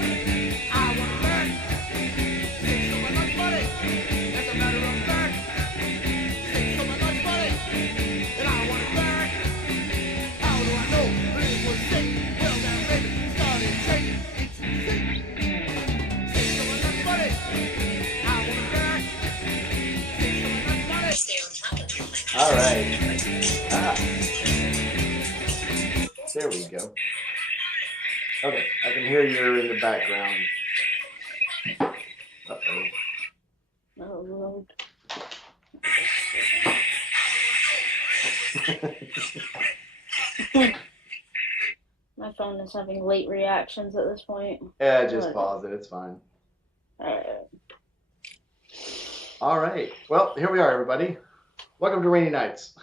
I wanna learn. Save so much money. As a matter of fact, save so much money. And I wanna learn. How do I know that it was safe? Well, that baby started shaking. It's safe. Save so much money. I wanna learn. Save so much money. All right. Ah, there we go. Okay, I can hear you in the background. Uh-oh. Oh, Lord. My phone is having late reactions at this point. Yeah, just pause it. It's fine. All right. Well, here we are, everybody. Welcome to Rainy Nights.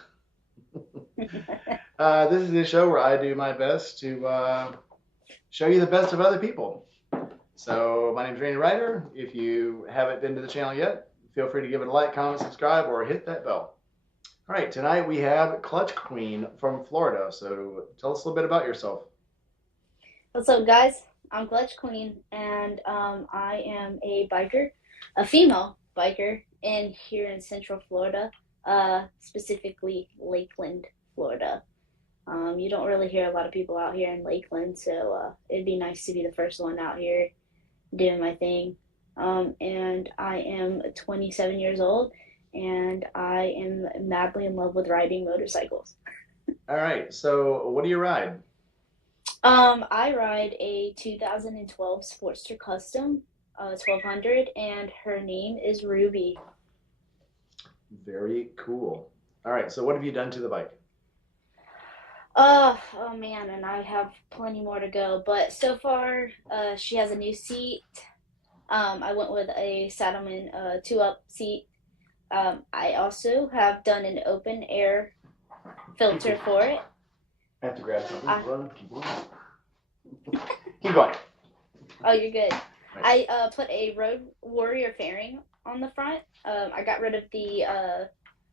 This is the show where I do my best to show you the best of other people. So my name is Randy Ryder. If you haven't been to the channel yet, feel free to give it a like, comment, subscribe, or hit that bell. All right, tonight we have Clutch Queen from Florida. So tell us a little bit about yourself. What's up, guys? I'm Clutch Queen, and I am a biker, a female biker, here in Central Florida, specifically Lakeland, Florida. You don't really hear a lot of people out here in Lakeland, so it'd be nice to be the first one out here doing my thing. And I am 27 years old, and I am madly in love with riding motorcycles. All right, so what do you ride? I ride a 2012 Sportster Custom 1200, and her name is Ruby. Very cool. All right, so what have you done to the bike? Oh man, and I have plenty more to go. But so far, she has a new seat. I went with a Saddleman 2-up seat. I also have done an open air filter for it. I have to grab something. Keep going. Oh, you're good. Right. I put a Road Warrior fairing on the front. I got rid of the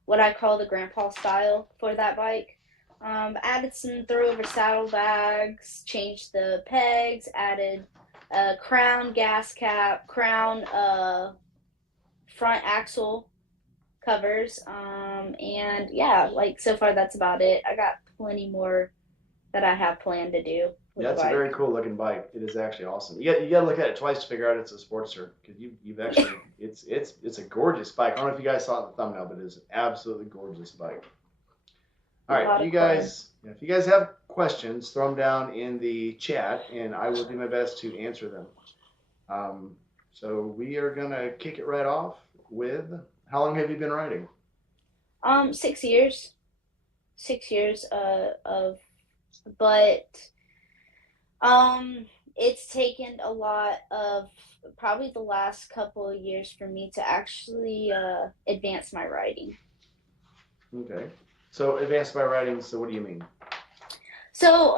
what I call the grandpa style for that bike. Added some throwover saddlebags, changed the pegs, added a crown gas cap, crown front axle covers, and yeah, like so far that's about it. I got plenty more that I have planned to do. Yeah, it's a very cool looking bike. It is actually awesome. You got to look at it twice to figure out it's a Sportster, because you've actually it's a gorgeous bike. I don't know if you guys saw it in the thumbnail, but it is an absolutely gorgeous bike. All right, if you guys have questions, throw them down in the chat, and I will do my best to answer them. So we are gonna kick it right off with, how long have you been riding? 6 years. 6 years but it's taken a lot of probably the last couple of years for me to actually advance my riding. Okay. So advanced by riding, so what do you mean? So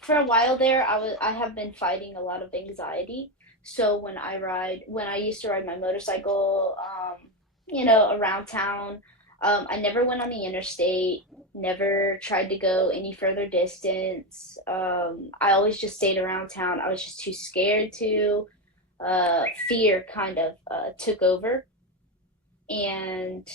for a while there, I have been fighting a lot of anxiety. So when I used to ride my motorcycle, around town, I never went on the interstate, never tried to go any further distance. I always just stayed around town. I was just too scared to. Fear kind of took over, and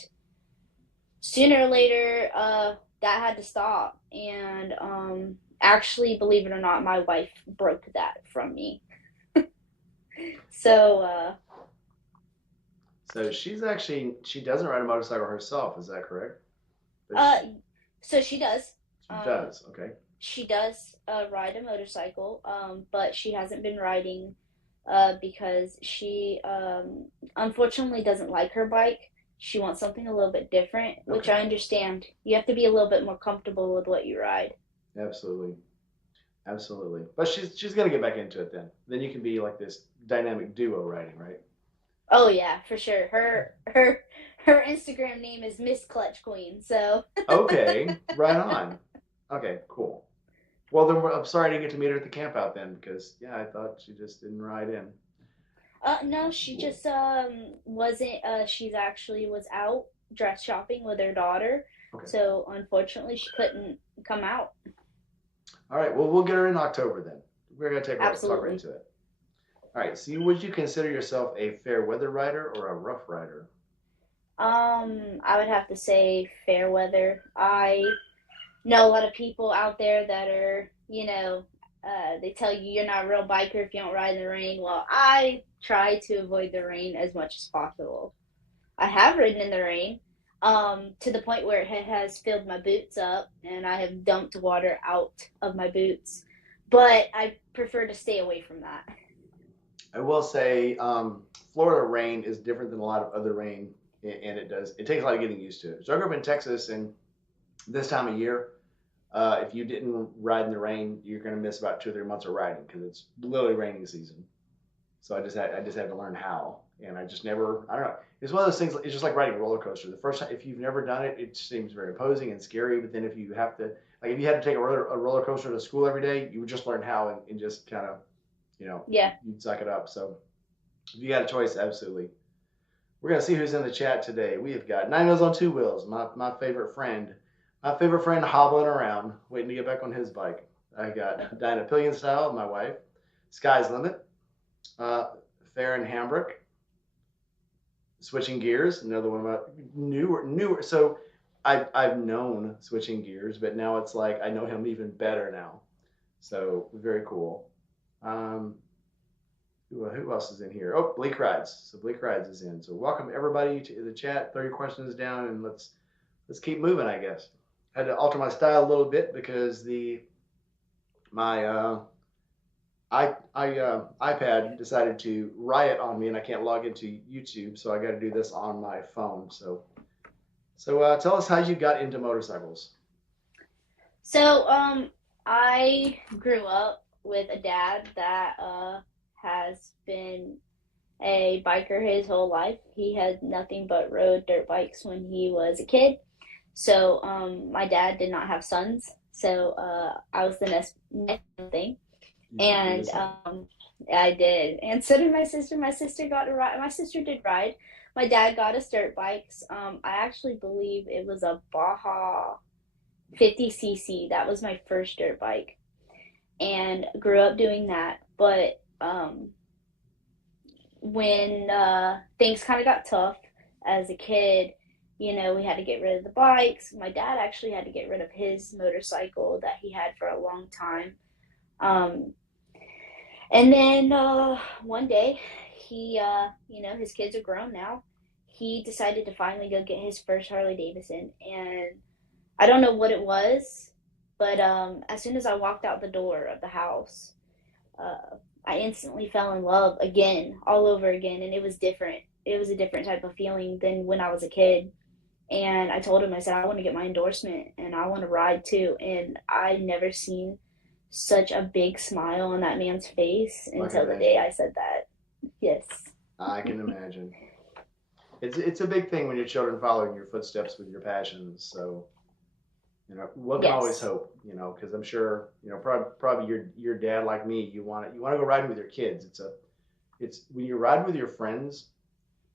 sooner or later, that had to stop. And actually, believe it or not, my wife broke that from me. So she doesn't ride a motorcycle herself, is that correct? So she does. She does, okay. She does ride a motorcycle, but she hasn't been riding because she unfortunately doesn't like her bike. She wants something a little bit different, which I understand. You have to be a little bit more comfortable with what you ride. Absolutely. But she's gonna get back into it then. Then you can be like this dynamic duo riding, right? Oh yeah, for sure. Her Instagram name is Miss Clutch Queen, so. Okay, right on. Okay, cool. Well, then I'm sorry I didn't get to meet her at the camp out then, because yeah, I thought she just didn't ride in. No, she just wasn't. She's actually was out dress shopping with her daughter, so unfortunately she couldn't come out. All right, well we'll get her in October then. We're gonna talk right into it. All right. So, would you consider yourself a fair weather rider or a rough rider? I would have to say fair weather. I know a lot of people out there that are, they tell you you're not a real biker if you don't ride in the rain. Well, I try to avoid the rain as much as possible. I have ridden in the rain, to the point where it has filled my boots up and I have dumped water out of my boots. But I prefer to stay away from that. I will say, Florida rain is different than a lot of other rain, and it takes a lot of getting used to it. So I grew up in Texas, and this time of year, if you didn't ride in the rain, you're going to miss about 2 or 3 months of riding because it's literally raining season. So I just had to learn how, and I just never. I don't know. It's one of those things. It's just like riding a roller coaster. The first time, if you've never done it, it seems very imposing and scary. But then if you have to, like, if you had to take a roller coaster to school every day, you would just learn how and just kind of, Yeah. you'd suck it up. So if you got a choice, absolutely. We're gonna see who's in the chat today. We have got Nine Wheels on Two Wheels, my favorite friend. My favorite friend hobbling around, waiting to get back on his bike. I got Dinah Pillion Style, my wife. Sky's Limit, uh, Farron Hambrick, Switching Gears, another one about newer. So I've known Switching Gears, but now it's like I know him even better now. So very cool. Um, who else is in here? Oh, Bleak Rides. So Bleak Rides is in. So welcome everybody to the chat. Throw your questions down and let's keep moving. I guess I had to alter my style a little bit because the my iPad decided to riot on me and I can't log into YouTube, so I got to do this on my phone. So tell us how you got into motorcycles. So, I grew up with a dad that has been a biker his whole life. He had nothing but rode dirt bikes when he was a kid. So, my dad did not have sons, so I was the next thing, You did do and this thing. I did, and so did my sister. My sister got to ride. My sister did ride. My dad got us dirt bikes. I actually believe it was a Baja 50cc. That was my first dirt bike, and grew up doing that. But when things kind of got tough as a kid, we had to get rid of the bikes. My dad actually had to get rid of his motorcycle that he had for a long time. Um, and then one day, his kids are grown now. He decided to finally go get his first Harley Davidson, and I don't know what it was, but as soon as I walked out the door of the house, uh, I instantly fell in love again, all over again, and it was different. It was a different type of feeling than when I was a kid. And I told him, I said, I want to get my endorsement and I want to ride too. And I never seen such a big smile on that man's face I can until the day imagine. I said that. Yes. I can imagine. It's a big thing when your children follow in your footsteps with your passions. So one can always Yes. hope. Because I'm sure probably your dad like me. You want to go riding with your kids. It's when you ride with your friends.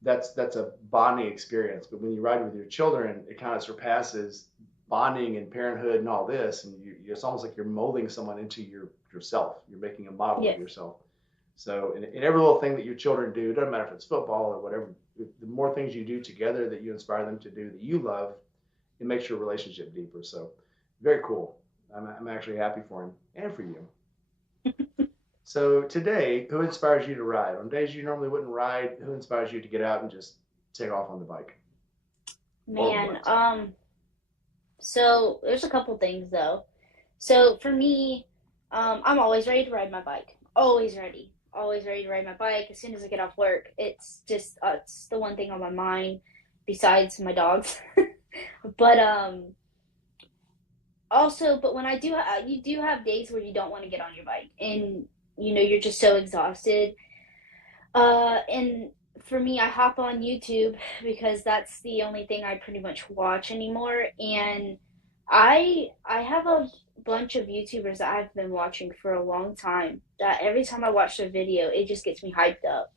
That's a bonding experience. But when you ride with your children, it kind of surpasses bonding and parenthood and all this. And it's almost like you're molding someone into yourself. You're making a model of Yeah. yourself. So in every little thing that your children do, it doesn't matter if it's football or whatever, the more things you do together that you inspire them to do that you love, it makes your relationship deeper. So very cool. I'm actually happy for him and for you. So today, who inspires you to ride? On days you normally wouldn't ride, who inspires you to get out and just take off on the bike or Man, what? so there's a couple things though. So for me, I'm always ready to ride my bike. Always ready. Always ready to ride my bike. As soon as I get off work, it's just it's the one thing on my mind besides my dogs. But also, but when I do, you do have days where you don't want to get on your bike, and you're just so exhausted. And for me, I hop on YouTube because that's the only thing I pretty much watch anymore. And I have a bunch of YouTubers that I've been watching for a long time. That every time I watch their video, it just gets me hyped up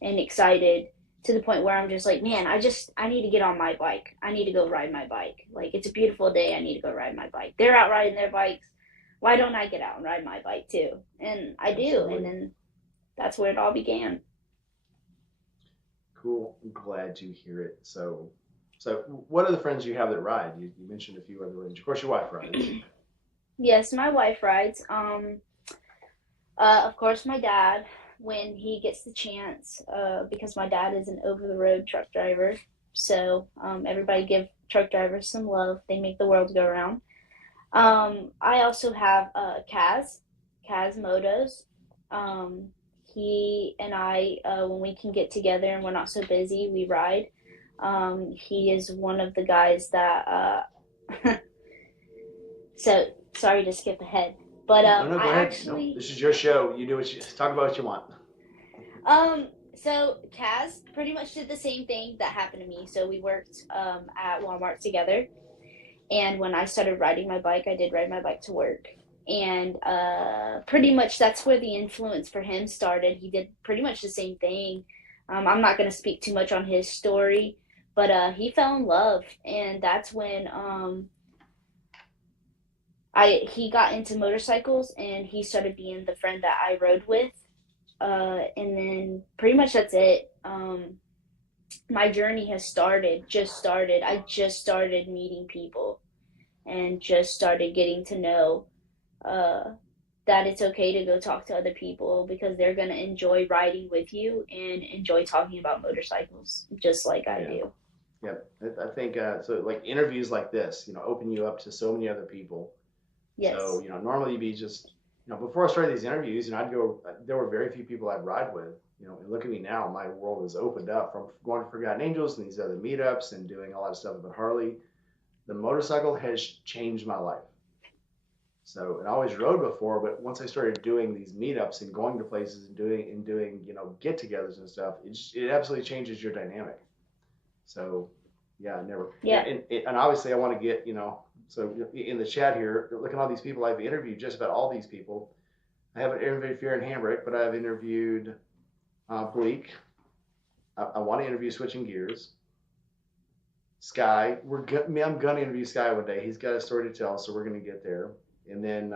and excited to the point where I'm just like, man, I need to get on my bike. I need to go ride my bike. Like it's a beautiful day. I need to go ride my bike. They're out riding their bikes. Why don't I get out and ride my bike too? And I do. And Absolutely. then that's where it all began. Cool. I'm glad to hear it. So what are the friends you have that ride? You mentioned a few other ones. Of course, your wife rides. Yes, my wife rides. Of course, my dad, when he gets the chance, because my dad is an over the road truck driver. So everybody give truck drivers some love. They make the world go round. I also have Kaz Motos. Um, he and I, when we can get together and we're not so busy, we ride. He is one of the guys that. So sorry to skip ahead, but No, no, I go ahead. No, actually this is your show. You do what you talk about what you want. So Kaz pretty much did the same thing that happened to me. So we worked at Walmart together, and when I started riding my bike, I did ride my bike to work, and pretty much that's where the influence for him started. He did pretty much the same thing. I'm not going to speak too much on his story, but he fell in love, and that's when I he got into motorcycles, and he started being the friend that I rode with. And then pretty much that's it. My journey has just started. I just started meeting people and just started getting to know uh, that it's okay to go talk to other people because they're going to enjoy riding with you and enjoy talking about motorcycles just like I Yeah. do. Yeah. I think so. Like interviews like this, open you up to so many other people. So, Yes. normally you'd be just, before I started these interviews, I'd go, there were very few people I'd ride with, and look at me now, my world has opened up from going to Forgotten Angels and these other meetups and doing a lot of stuff with Harley. The motorcycle has changed my life. So, and I always rode before, but once I started doing these meetups and going to places and doing, get-togethers and stuff, it absolutely changes your dynamic. So, yeah, never. Yeah. And obviously, I want to get, so in the chat here, look at all these people I've interviewed, just about all these people. I haven't interviewed Fear and Hambrick, but I've interviewed Bleak. I want to interview Switching Gears. Sky, I'm gonna interview Sky one day. He's got a story to tell, so we're gonna get there. And then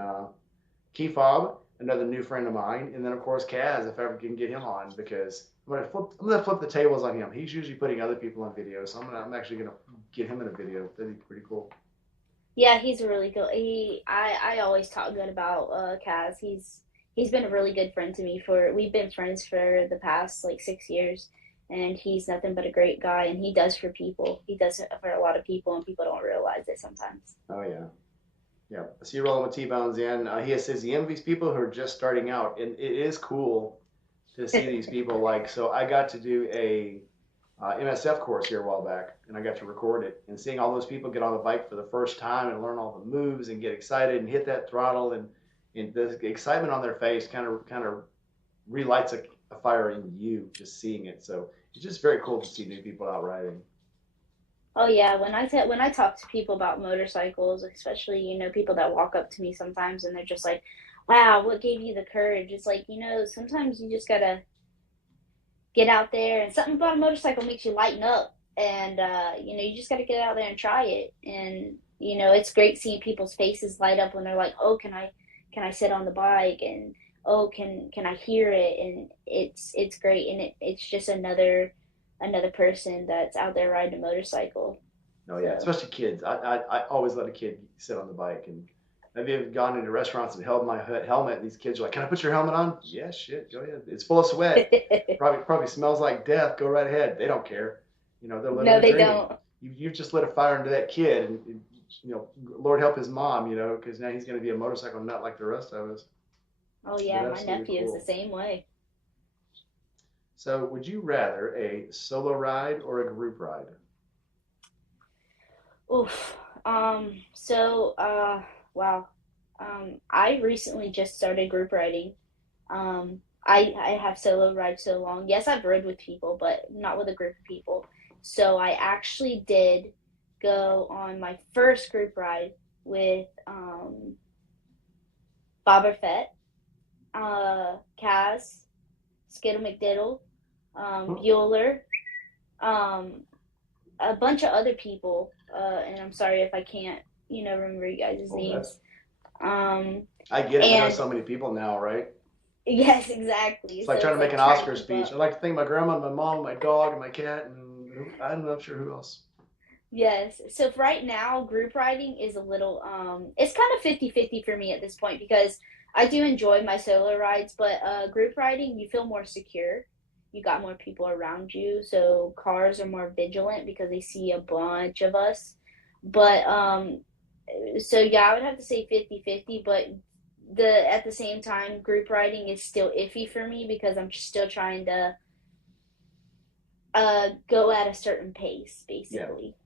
Key Fob, another new friend of mine, and then of course Kaz, if I ever can get him on, because I'm gonna flip the tables on him. He's usually putting other people on video, so I'm actually gonna get him in a video. That'd be pretty cool. Yeah, he's really good. I always talk good about Kaz. He's been a really good friend to me for we've been friends for the past like 6 years, and he's nothing but a great guy. And he does for people. He does it for a lot of people, and people don't realize it sometimes. Oh yeah, yeah. I see you rolling with T-Bones in. He says he envies people who are just starting out, and it is cool to see these people. Like, so I got to do a MSF course here a while back, and I got to record it. And seeing all those people get on the bike for the first time and learn all the moves and get excited and hit that throttle, and the excitement on their face kind of relights a fire in you just seeing it. So it's just very cool to see new people out riding. Oh yeah, when I talk to people about motorcycles, especially people that walk up to me sometimes and they're just like, "Wow, what gave you the courage?" It's like sometimes you just gotta get out there, and something about a motorcycle makes you lighten up, and you just gotta get out there and try it. And it's great seeing people's faces light up when they're like, "Oh, can I sit on the bike?" and "Oh, can I hear it?" And it's great, and it's just another person that's out there riding a motorcycle. Oh yeah, So especially kids. I always let a kid sit on the bike, and I've gone into restaurants and held my helmet. And these kids are like, "Can I put your helmet on?" Yeah, shit, go ahead. It's full of sweat. Probably smells like death. Go right ahead. They don't care. They're living no, their they dream. don't. You've just lit a fire into that kid, and Lord help his mom. Because now he's going to be a motorcycle nut like the rest of us. Oh But yeah, my absolutely nephew is the cool. same way. So, would you rather a solo ride or a group ride? Oof. So wow. I recently just started group riding. I have solo ride so long. Yes, I've rode with people, but not with a group of people. So I actually did go on my first group ride with Boba Fett, Kaz, Skittle McDiddle, Huh? Bueller, um, a bunch of other people. And I'm sorry if I can't, remember you guys' Oh, names. Um, I get it. We know and so many people now, right? Yes, exactly. It's like So trying it's to make like an trying to Oscar keep speech. up. I like to thank my grandma, my mom, my dog, and my cat, and I'm not sure who else. Yes. So for right now, group riding is a little it's kind of 50-50 for me at this point because I do enjoy my solo rides, but group riding you feel more secure. You got more people around you, so cars are more vigilant because they see a bunch of us. But so yeah, I would have to say 50-50, but the at the same time, group riding is still iffy for me because I'm still trying to go at a certain pace Yeah. basically.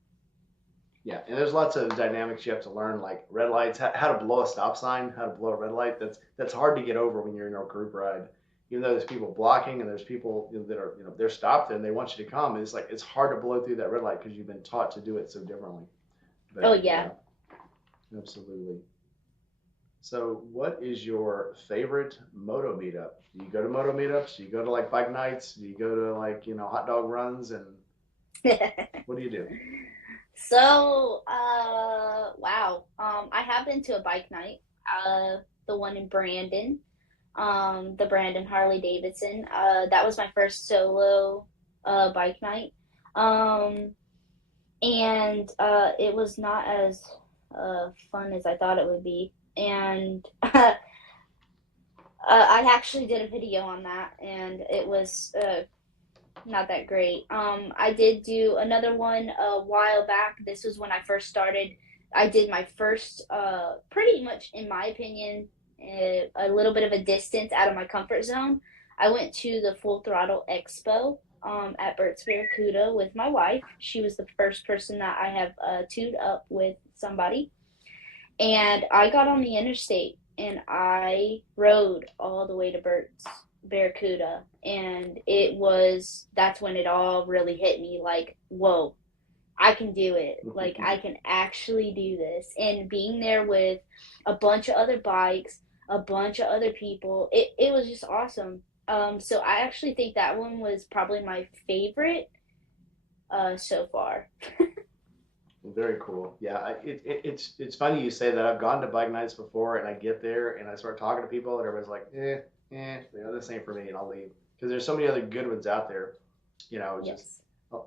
Yeah, and there's lots of dynamics you have to learn, like red lights, how to blow a stop sign, how to blow a red light. That's hard to get over when you're in a group ride. Even though there's people blocking and there's people that are they're stopped and they want you to come. It's like it's hard to blow through that red light because you've been taught to do it so differently. Oh But yeah. yeah, absolutely. So, what is your favorite moto meetup? Do you go to moto meetups? Do you go to like bike nights? Do you go to like hot dog runs? And what do you do? So, wow. I have been to a bike night. The one in Brandon. The Brandon Harley Davidson. That was my first solo bike night. Um, and it was not as fun as I thought it would be. And I actually did a video on that, and it was not that great. I did do another one a while back. This was when I first started. I did my first, pretty much, in my opinion, a little bit of a distance out of my comfort zone. I went to the Full Throttle Expo at Burt's Barracuda with my wife. She was the first person that I have tuned up with somebody. And I got on the interstate and I rode all the way to Burt's Barracuda. And that's when it all really hit me like, whoa, I can do it. Like, I can actually do this. And being there with a bunch of other bikes, a bunch of other people, it was just awesome. So I actually think that one was probably my favorite so far. Very cool. Yeah, it's funny you say that. I've gone to bike nights before, and I get there and I start talking to people, and everybody's like, this ain't for me, and I'll leave because there's so many other good ones out there. Just Yes.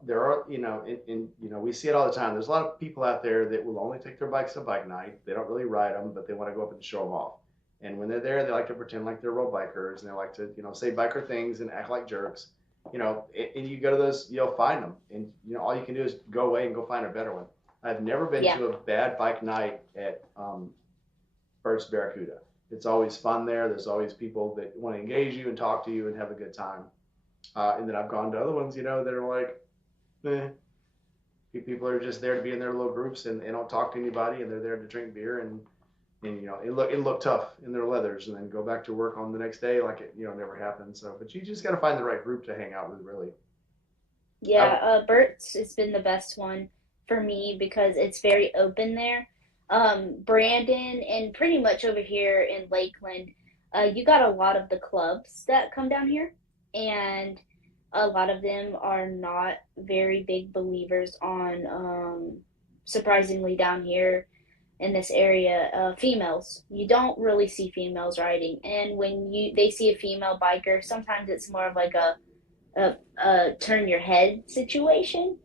there are, we see it all the time. There's a lot of people out there that will only take their bikes to bike night. They don't really ride them, but they want to go up and show them off. And when they're there, they like to pretend like they're road bikers, and they like to, say biker things and act like jerks. And you go to those, you'll find them, and all you can do is go away and go find a better one. I've never been Yeah. to a bad bike night at First Barracuda. It's always fun there. There's always people that want to engage you and talk to you and have a good time. And then I've gone to other ones, that are like, eh. People are just there to be in their little groups and they don't talk to anybody and they're there to drink beer and it look tough in their leathers and then go back to work on the next day like it never happened. So, but you just got to find the right group to hang out with, really. Yeah, I, Bert's has been the best one for me because it's very open there. Brandon and pretty much over here in Lakeland, you got a lot of the clubs that come down here, and a lot of them are not very big believers on, surprisingly down here in this area, females. You don't really see females riding, and when they see a female biker, sometimes it's more of like a turn your head situation.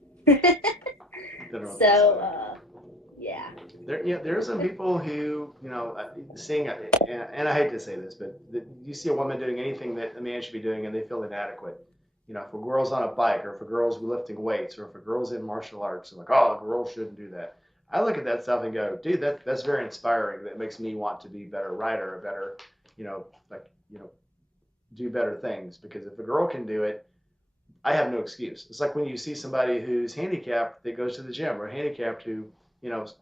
don't know what that's So like. yeah, There are some people who, seeing, and I hate to say this, but you see a woman doing anything that a man should be doing, and they feel inadequate. If a girl's on a bike, or if a girl's lifting weights, or if a girl's in martial arts, they're like, oh, a girl shouldn't do that. I look at that stuff and go, dude, that's very inspiring. That makes me want to be a better rider, a better, like, do better things. Because if a girl can do it, I have no excuse. It's like when you see somebody who's handicapped that goes to the gym, or handicapped who,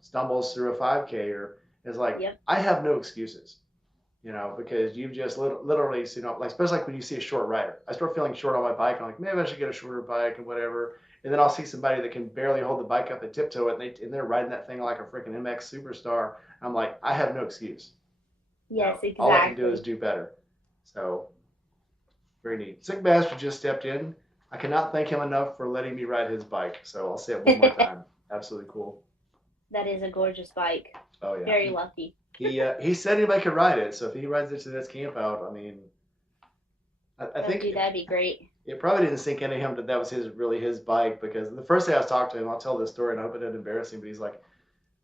stumbles through a 5K, or is like, yep, I have no excuses, because you've just literally, like, especially like when you see a short rider. I start feeling short on my bike. I'm like, maybe I should get a shorter bike and whatever. And then I'll see somebody that can barely hold the bike up and tiptoe it, and they're riding that thing like a freaking MX superstar. I'm like, I have no excuse. yes, All I can do is exactly. do better. So very neat. Sick Bastard just stepped in. I cannot thank him enough for letting me ride his bike. So I'll say it one more time. Absolutely cool. That is a gorgeous bike. Oh yeah. Very lucky. He said anybody could ride it. So if he rides it to this camp out, I mean, I Oh, think dude, that'd be great. it probably didn't sink into him that that was really his bike because the first day I was talking to him, I'll tell this story and I hope it doesn't embarrass him, but he's like,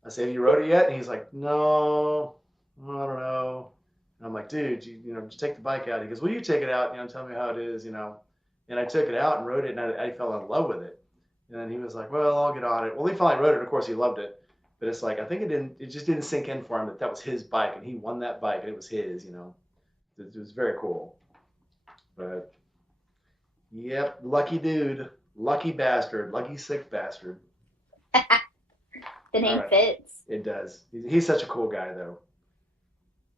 I said, have you rode it yet? And he's like, no, I don't know. And I'm like, dude, just take the bike out. He goes, will you take it out? Tell me how it is, And I took it out and rode it, and I fell in love with it. And then he was like, well, I'll get on it. Well, he finally rode it. Of course, he loved it. But it's like, I think it just didn't sink in for him that that was his bike, and he won that bike, and it was his. It was very cool. But, yep, lucky dude. Lucky bastard. Lucky sick bastard. The All name right. fits. It does. He's such a cool guy, though.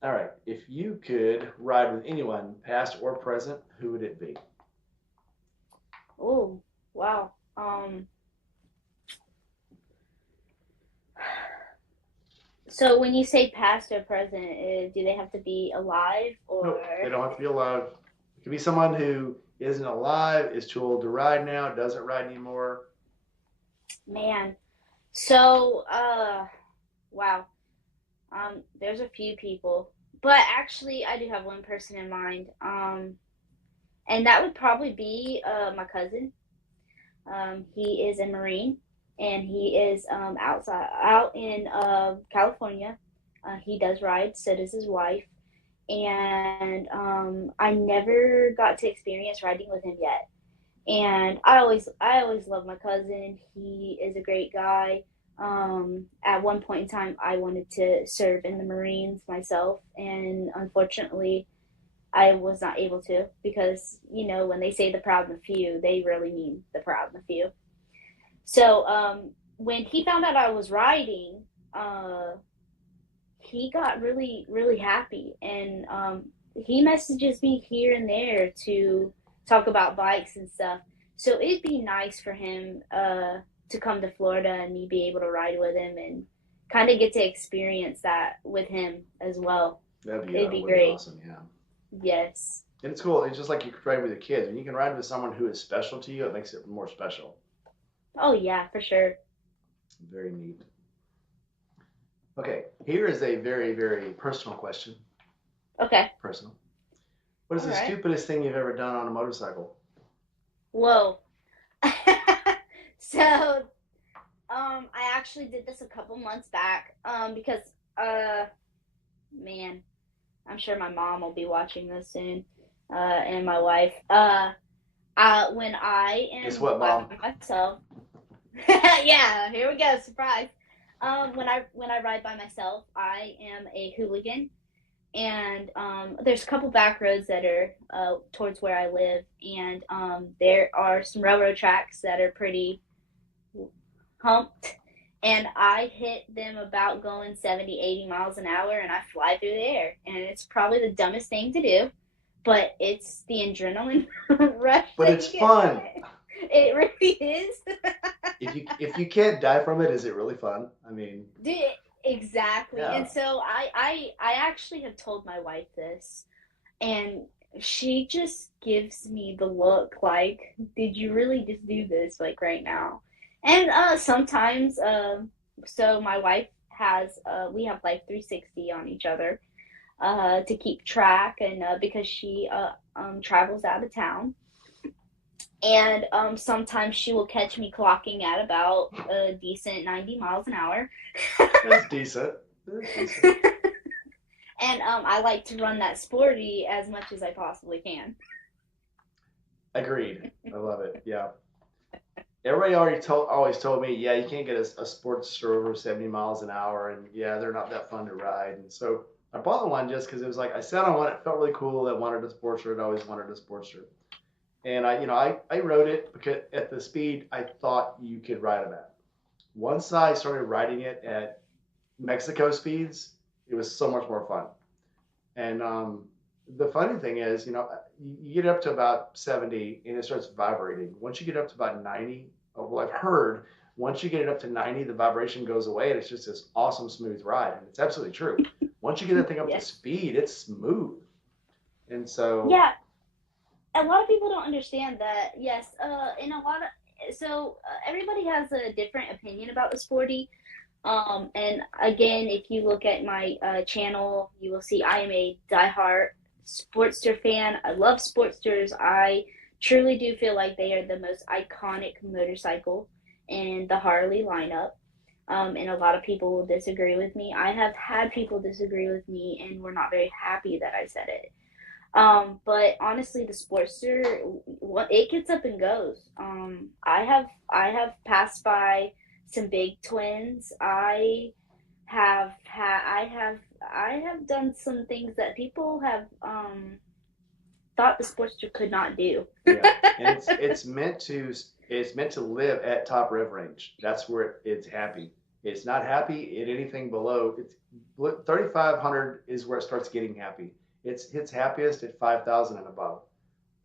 All right. If you could ride with anyone, past or present, who would it be? Oh, wow. So when you say past or present, do they have to be alive or? Nope. They don't have to be alive. It could be someone who isn't alive, is too old to ride now, doesn't ride anymore. Man. So, wow. There's a few people, but actually, I do have one person in mind. And that would probably be my cousin. He is a Marine, and he is out in California. He does ride, so does his wife, and I never got to experience riding with him yet. And I always love my cousin. He is a great guy. At one point in time, I wanted to serve in the Marines myself, and unfortunately, I was not able to because, when they say the proud and the few, they really mean the proud and the few. So when he found out I was riding, he got really, really happy. And he messages me here and there to talk about bikes and stuff. So it'd be nice for him to come to Florida and me be able to ride with him and kind of get to experience that with him as well. It'd be Would be great. awesome, yeah. Yes. And it's cool. It's just like you could ride with your kids. When you can ride with someone who is special to you, it makes it more special. Oh, yeah, for sure. Very neat. Okay, here is a very, very personal question. Okay. Personal. What is All the right. stupidest thing you've ever done on a motorcycle? Whoa. So, I actually did this a couple months back, because, man, I'm sure my mom will be watching this soon, and my wife. When I Guess am what, by Mom? myself, yeah, here we go, surprise. When I ride by myself, I am a hooligan, and there's a couple back roads that are towards where I live, and there are some railroad tracks that are pretty humped, and I hit them about going 70, 80 miles an hour, and I fly through the air, and it's probably the dumbest thing to do, but it's the adrenaline rush But that it's you get from fun. it. It really is. If you can't die from it, is it really fun? I mean, Dude, exactly. yeah. And so I actually have told my wife this, and she just gives me the look like, did you really just do this like right now? And sometimes, so my wife has, we have like 360 on each other to keep track, and because she travels out of town. And sometimes she will catch me clocking at about a decent 90 miles an hour. That's decent. That's decent. And I like to run that sporty as much as I possibly can. Agreed. I love it. Yeah. Everybody always told me, yeah, you can't get a Sportster over 70 miles an hour, and yeah, they're not that fun to ride. And so I bought the one just because it was like I sat on one, it felt really cool. I wanted a Sportster, I'd always wanted a Sportster. And I rode it because at the speed I thought you could ride it at. Once I started riding it at Mexico speeds, it was so much more fun. And the funny thing is, you get up to about 70 and it starts vibrating. Once you get up to about 90, well, I've heard once you get it up to 90, the vibration goes away and it's just this awesome smooth ride. And it's absolutely true. Once you get that thing up to Yes. speed, it's smooth. And so, Yeah, a lot of people don't understand that. Yes, in a lot of, so everybody has a different opinion about the sporty. And again, if you look at my channel, you will see I am a diehard Sportster fan. I love Sportsters. I truly do feel like they are the most iconic motorcycle in the Harley lineup. And a lot of people will disagree with me. I have had people disagree with me and were not very happy that I said it. But honestly, the Sportster, it gets up and goes. I have passed by some big twins. I have done some things that people have thought the Sportster could not do. Yeah, and it's meant to live at top rev range. That's where it's happy. It's not happy at anything below. It's 3,500 is where it starts getting happy. It's happiest at 5,000 and above.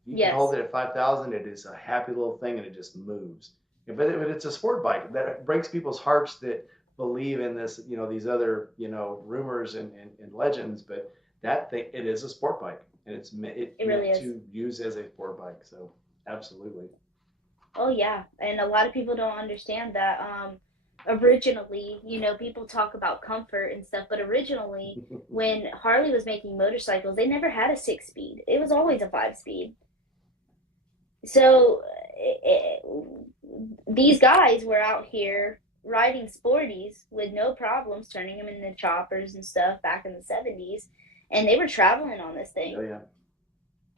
You can hold Yes, it at 5,000. It is a happy little thing, and it just moves. But it's a sport bike that breaks people's hearts that believe in this, these other, rumors and legends. But that thing, it is a sport bike, and it's it really meant is. to use as a sport bike. So absolutely. Oh yeah, and a lot of people don't understand that. Originally, people talk about comfort and stuff, but originally, when Harley was making motorcycles, they never had a 6 speed. It was always a 5 speed. So these guys were out here riding sporties with no problems, turning them into choppers and stuff back in the 70s, and they were traveling on this Oh thing. yeah.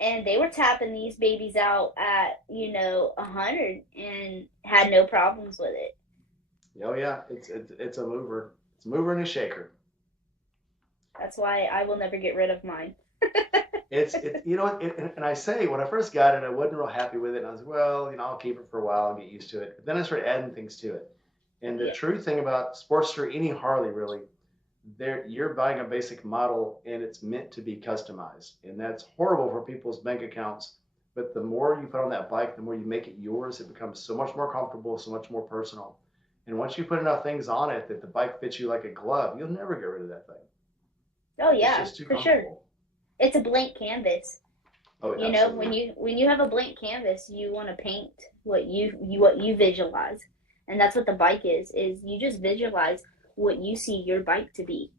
And they were tapping these babies out at 100 and had no problems with it. Oh yeah. It's a mover. It's a mover and a shaker. That's why I will never get rid of mine. And I say when I first got it, I wasn't real happy with it. And I was, well, I'll keep it for a while and get used to it. But then I started adding things to it. And the Yeah. true thing about Sportster, any Harley really, you're buying a basic model and it's meant to be customized. And that's horrible for people's bank accounts. But the more you put on that bike, the more you make it yours, it becomes so much more comfortable, so much more personal. And once you put enough things on it that the bike fits you like a glove, you'll never get rid of that thing. Oh It's yeah, just too for sure. comfortable. It's a blank canvas. Oh, When absolutely. you have a blank canvas, you want to paint what you visualize. And that's what the bike is you just visualize what you see your bike to be.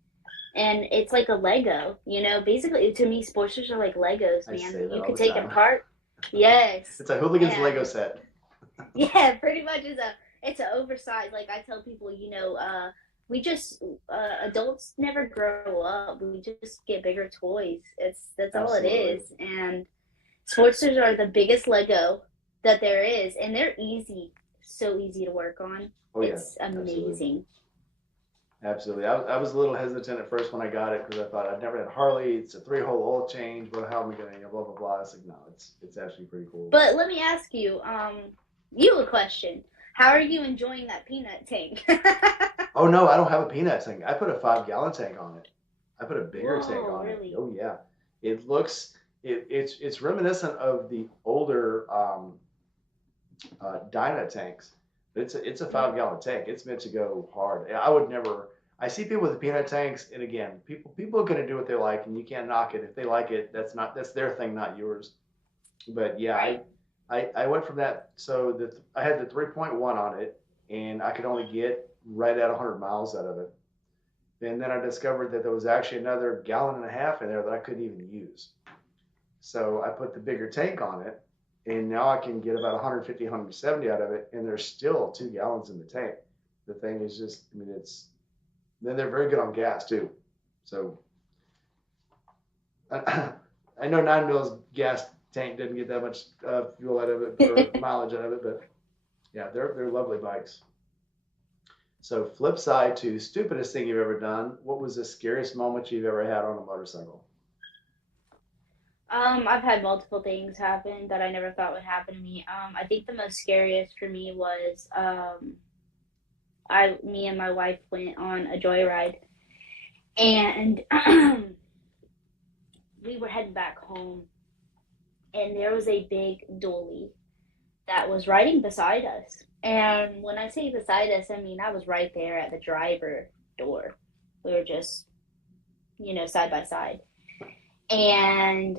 And it's like a Lego, basically to me sportsters are like Legos, I man. say that You all could the take it time. apart. Yes. It's a Hooligans Lego And set. yeah, pretty much it's a oversized. Like I tell people, we just adults never grow up. We just get bigger toys. That's all it Absolutely. is. And Sportsters are the biggest Lego that there is, and they're easy, so easy to work on. Oh yeah, It's absolutely. amazing. Absolutely. I was a little hesitant at first when I got it because I thought I'd never had Harley. It's a three-hole oil change. But how am I going to, blah, blah, blah. I was like, no, it's actually pretty cool. But let me ask you, you a question. How are you enjoying that peanut tank? Oh, no, I don't have a peanut tank. I put a 5-gallon tank on it. I put a bigger tank Whoa, on it. really? Oh, yeah. It looks, it's reminiscent of the older Dyna tanks. But it's a Mm, 5-gallon tank. It's meant to go hard. I would never. I see people with peanut tanks, and again, people are going to do what they like, and you can't knock it if they like it. That's their thing, not yours. But yeah, right. I went from that. So I had the 3.1 on it, and I could only get right at 100 miles out of it. And then I discovered that there was actually another gallon and a half in there that I couldn't even use. So I put the bigger tank on it, and now I can get about 150, 170 out of it, and there's still 2 gallons in the tank. The thing is just, I mean, then they're very good on gas too. So I know 9 mils gas tank didn't get that much fuel out of it or mileage out of it, but yeah, they're lovely bikes. So flip side to stupidest thing you've ever done. What was the scariest moment you've ever had on a motorcycle? I've had multiple things happen that I never thought would happen to me. I think the most scariest for me was me and my wife went on a joyride, and we were heading back home, and there was a big dually that was riding beside us. And when I say beside us, I mean I was right there at the driver door. We were just, side by side. And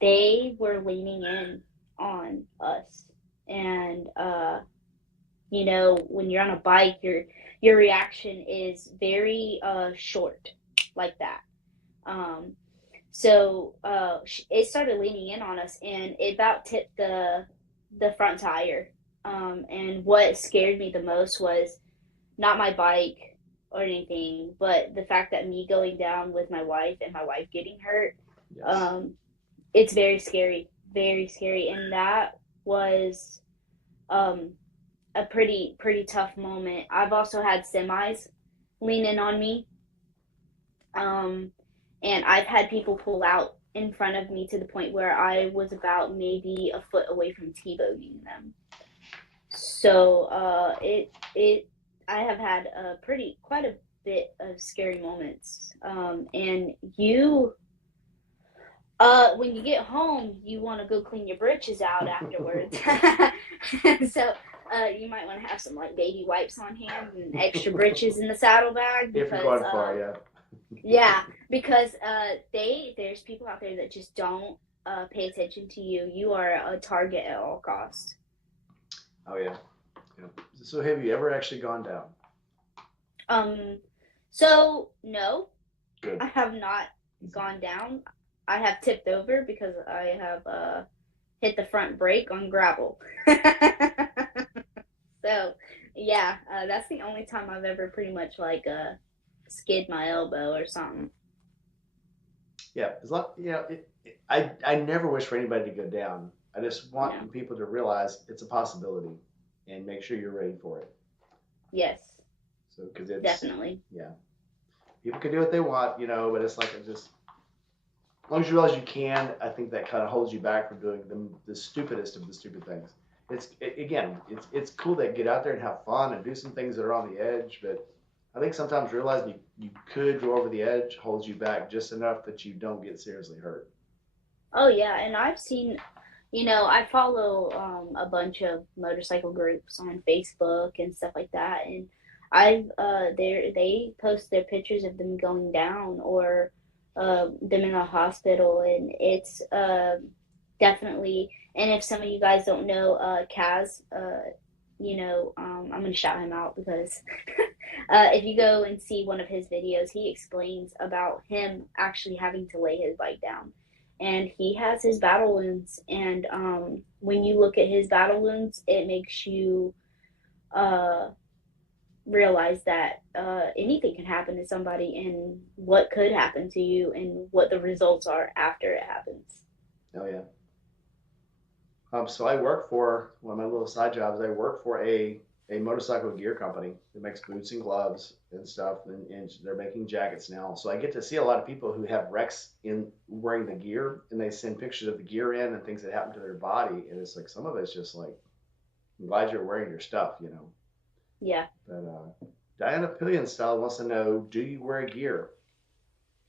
they were leaning in on us. And when you're on a bike, your reaction is very short like that. Um, So it started leaning in on us, and it about tipped the front tire. And what scared me the most was not my bike or anything, but the fact that me going down with my wife and my wife getting hurt. Yes. Um, it's very scary, and that was um, a pretty tough moment. I've also had semis lean in on me, um, and I've had people pull out in front of me to the point where I was about maybe a foot away from T-boning them. So it I have had a pretty quite a bit of scary moments. And you when you get home, you want to go clean your britches out afterwards. So you might want to have some like baby wipes on hand and extra britches in the saddlebag If you're because going far, yeah. yeah, because there's people out there that just don't pay attention to you. You are a target at all costs. Oh yeah. Yeah. So have you ever actually gone down? Um, so no, Good. I have not gone down. I have tipped over because I have hit the front brake on gravel. So yeah, that's the only time I've ever pretty much like skid my elbow or something. Yeah. As long, I never wish for anybody to go down. I just Yeah. want people to realize it's a possibility and make sure you're ready for it. Yes, So because it's definitely. yeah, people can do what they want, but it's like it just as long as you realize you can, I think that kind of holds you back from doing the stupidest of the stupid things. Again, it's cool to get out there and have fun and do some things that are on the edge, but I think sometimes realizing you could go over the edge holds you back just enough that you don't get seriously hurt. Oh yeah, and I've seen, I follow a bunch of motorcycle groups on Facebook and stuff like that, and I've they post their pictures of them going down or them in the hospital, and it's definitely. And if some of you guys don't know, Kaz, I'm gonna shout him out because if you go and see one of his videos, he explains about him actually having to lay his bike down. And he has his battle wounds. And when you look at his battle wounds, it makes you uh, realize that anything can happen to somebody and what could happen to you and what the results are after it happens. Oh yeah. So I work for one of my little side jobs. I work for a motorcycle gear company that makes boots and gloves and stuff, and they're making jackets now. So I get to see a lot of people who have wrecks in wearing the gear, and they send pictures of the gear in and things that happen to their body, and it's like some of it's just like, I'm glad you're wearing your stuff. Yeah. But Diana Pillion style wants to know, do you wear gear?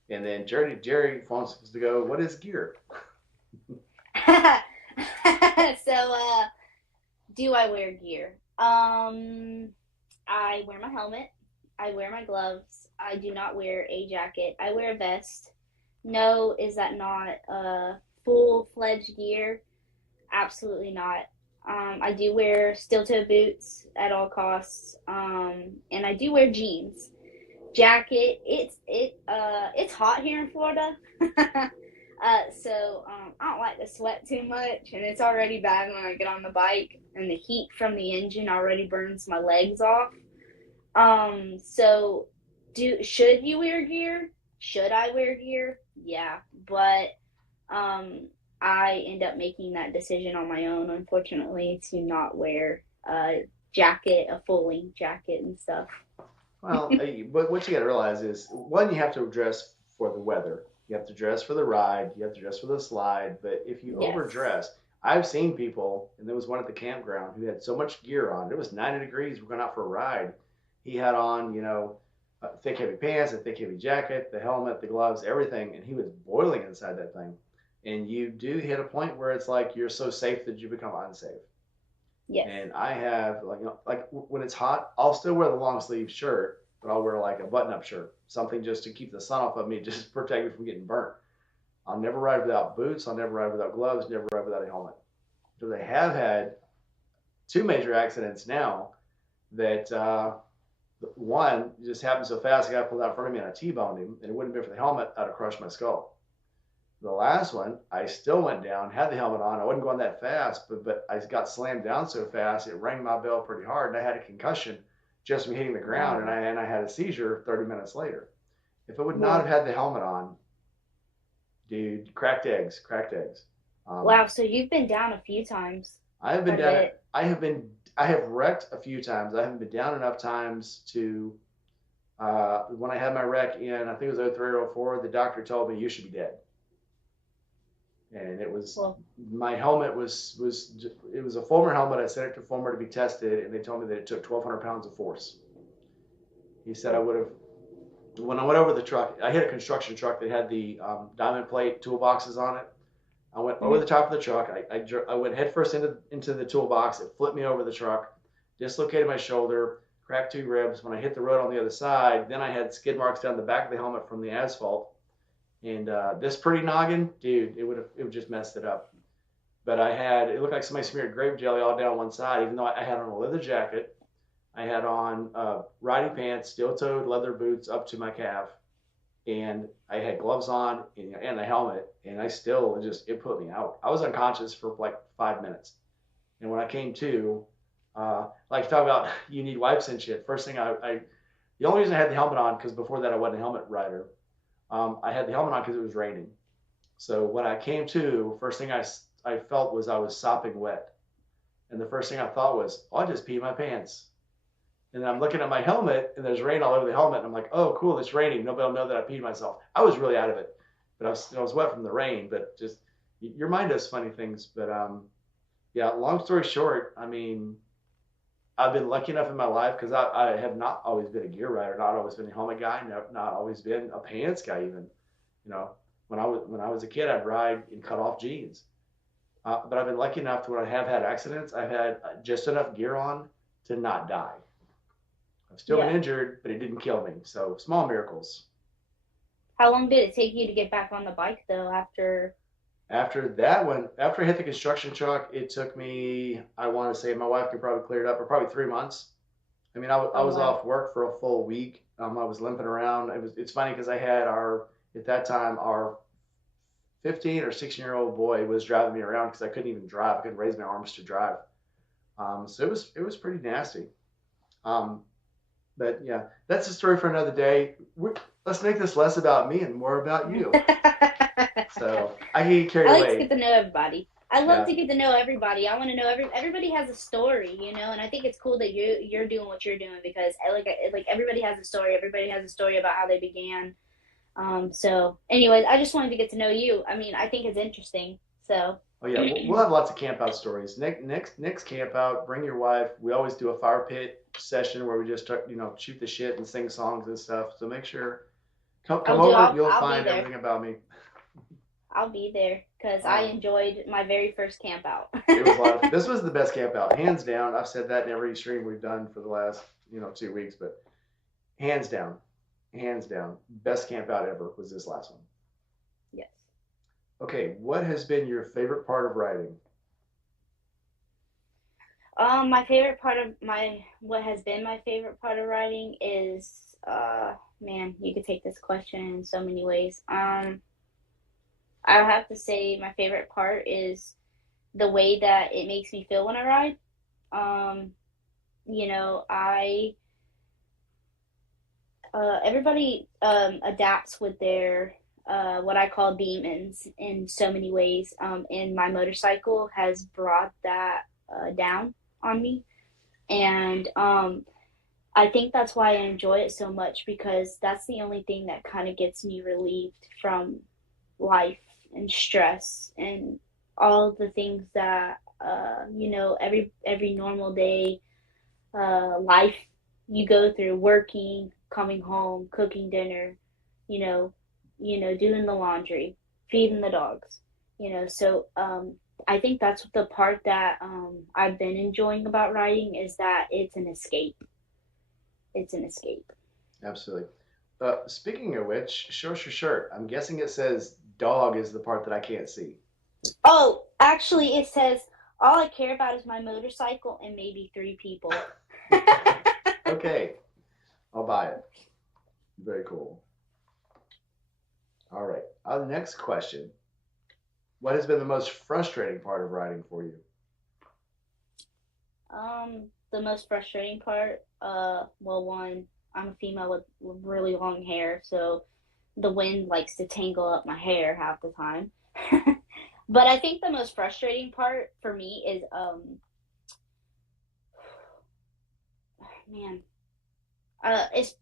And then Jerry wants to go, what is gear? So, do I wear gear? I wear my helmet. I wear my gloves. I do not wear a jacket. I wear a vest. No, is that not full fledged gear? Absolutely not. I do wear steel toe boots at all costs, and I do wear jeans. Jacket. It's hot here in Florida, so I don't like to sweat too much, and it's already bad when I get on the bike, and the heat from the engine already burns my legs off. So should you wear gear? Should I wear gear? Yeah, but um, I end up making that decision on my own, unfortunately, to not wear a jacket, a full length jacket and stuff. Well, but what you got to realize is one, you have to dress for the weather. You have to dress for the ride. You have to dress for the slide. But if you Yes. overdress, I've seen people, and there was one at the campground who had so much gear on. It was 90 degrees. We're going out for a ride. He had on, thick, heavy pants, a thick, heavy jacket, the helmet, the gloves, everything, and he was boiling inside that thing. And you do hit a point where it's like you're so safe that you become unsafe. Yes. And I have like when it's hot, I'll still wear the long sleeve shirt, but I'll wear like a button up shirt, something just to keep the sun off of me, just to protect me from getting burnt. I'll never ride without boots. I'll never ride without gloves. Never ride without a helmet. Because I have had two major accidents now that one just happened so fast. A guy pulled out in front of me and I T-boned him, and it wouldn't have been for the helmet, I'd have crushed my skull. The last one, I still went down, had the helmet on. I wasn't going that fast, but I got slammed down so fast it rang my bell pretty hard, and I had a concussion just from hitting the ground, and Wow. I had a seizure 30 minutes later. If I would not have Whoa. had the helmet on, dude, cracked eggs, cracked eggs. Um, Wow. So you've been down a few times, I have been quite a down. bit. I have wrecked a few times. I haven't been down enough times to. When I had my wreck in, I think it was 03 or 04, the doctor told me you should be dead. And it was Well, my helmet was it was a Fulmer helmet. I sent it to Fulmer to be tested, and they told me that it took 1,200 pounds of force. He said I well, would have when I went over the truck. I hit a construction truck that had the diamond plate toolboxes on it. I went over mhm. the top of the truck. I went headfirst into the toolbox. It flipped me over the truck, dislocated my shoulder, cracked two ribs. When I hit the road on the other side, then I had skid marks down the back of the helmet from the asphalt. And this pretty noggin, dude, it would just messed it up. But it looked like somebody smeared grape jelly all down one side, even though I had on a leather jacket. I had on riding pants, steel toed leather boots up to my calf, and I had gloves on and a helmet, and I still it put me out. I was unconscious for like 5 minutes, and when I came to, like you talk about, you need wipes and shit. First thing the only reason I had the helmet on because before that I wasn't a helmet rider. I had the helmet on because it was raining. So when I came to, first thing I felt was I was sopping wet, and the first thing I thought was, oh, I just peed my pants. And then I'm looking at my helmet, and there's rain all over the helmet. And I'm like, oh, cool, it's raining. Nobody will know that I peed myself. I was really out of it, but I was wet from the rain. But just your mind does funny things. But yeah. Long story short, I mean, I've been lucky enough in my life because I have not always been a gear rider, not always been a helmet guy, not always been a pants guy even. You know, when I was a kid, I'd ride in cut off jeans. But I've been lucky enough to when I have had accidents, I've had just enough gear on to not die. I've still been Yeah. injured, but it didn't kill me. So small miracles. How long did it take you to get back on the bike though after? After that one, after I hit the construction truck, it took me, I want to say, my wife could probably clear it up, but probably 3 months. I mean, I Oh was wow. off work for a full week. I was limping around. It's funny because I had at that time, our 15 or 16-year-old boy was driving me around because I couldn't even drive. I couldn't raise my arms to drive. So it was pretty nasty. Um, but yeah, that's a story for another day. Let's make this less about me and more about you. So I can get carried I like to get away. to know everybody. I love Yeah, to get to know everybody. I want to know everybody has a story, and I think it's cool that you're doing what you're doing because like everybody has a story. Everybody has a story about how they began. So anyways, I just wanted to get to know you. I mean, I think it's interesting. So oh yeah, we'll have lots of camp out stories. Next camp out, bring your wife. We always do a fire pit session where we just shoot the shit and sing songs and stuff. So make sure come I'll do. over. I'll You'll I'll be find there. everything about me. I'll be there because I Um, enjoyed my very first camp out. it was a lot of. This was the best camp out, hands down. I've said that in every stream we've done for the last 2 weeks, but hands down, hands down, best camp out ever was this last one. Yes. Okay, what has been your favorite part of writing? My favorite part of what has been my favorite part of writing is man, you could take this question in so many ways. I have to say my favorite part is the way that it makes me feel when I ride. Um, I everybody adapts with their what I call demons in so many ways. And my motorcycle has brought that down on me. And I think that's why I enjoy it so much because that's the only thing that kind of gets me relieved from life and stress and all the things that every normal day life you go through working, coming home, cooking dinner, you know, doing the laundry, feeding the dogs, So I think that's the part that I've been enjoying about writing is that it's an escape. It's an escape. Absolutely. Speaking of which, show us your shirt. I'm guessing it says dog is the part that I can't see. Oh, actually, it says all I care about is my motorcycle and maybe three people. Okay, I'll buy it. Very cool. All right. Our next question. What has been the most frustrating part of riding for you? The most frustrating part, well, one, I'm a female with really long hair, so the wind likes to tangle up my hair half the time. But I think the most frustrating part for me is, man, it's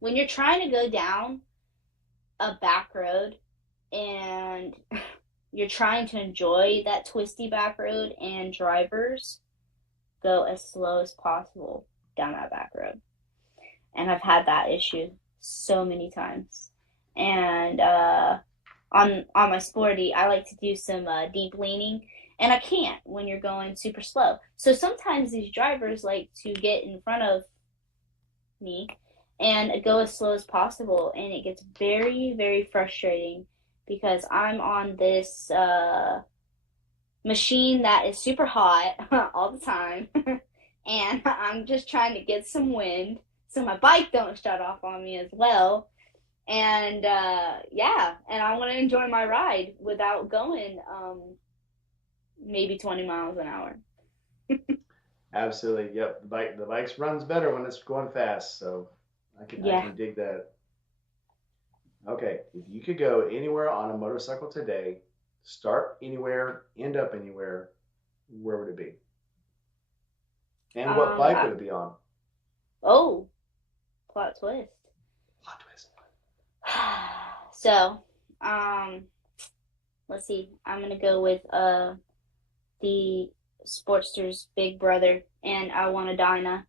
when you're trying to go down a back road and you're trying to enjoy that twisty back road and drivers go as slow as possible down that back road. And I've had that issue so many times. And on my sporty, I like to do some deep leaning, and I can't when you're going super slow. So sometimes these drivers like to get in front of me and go as slow as possible, and it gets very, very frustrating because I'm on this machine that is super hot all the time, and I'm just trying to get some wind so my bike don't shut off on me as well. And yeah, and I want to enjoy my ride without going maybe 20 miles an hour. Absolutely. Yep. The bikes runs better when it's going fast. So I Yeah. can dig that. Okay. If you could go anywhere on a motorcycle today, start anywhere, end up anywhere, where would it be? And what Um. bike I, would it be on? oh, plot twist. Plot twist. So, um, let's see. I'm gonna go with the Sportsters Big Brother, and I want a Dyna.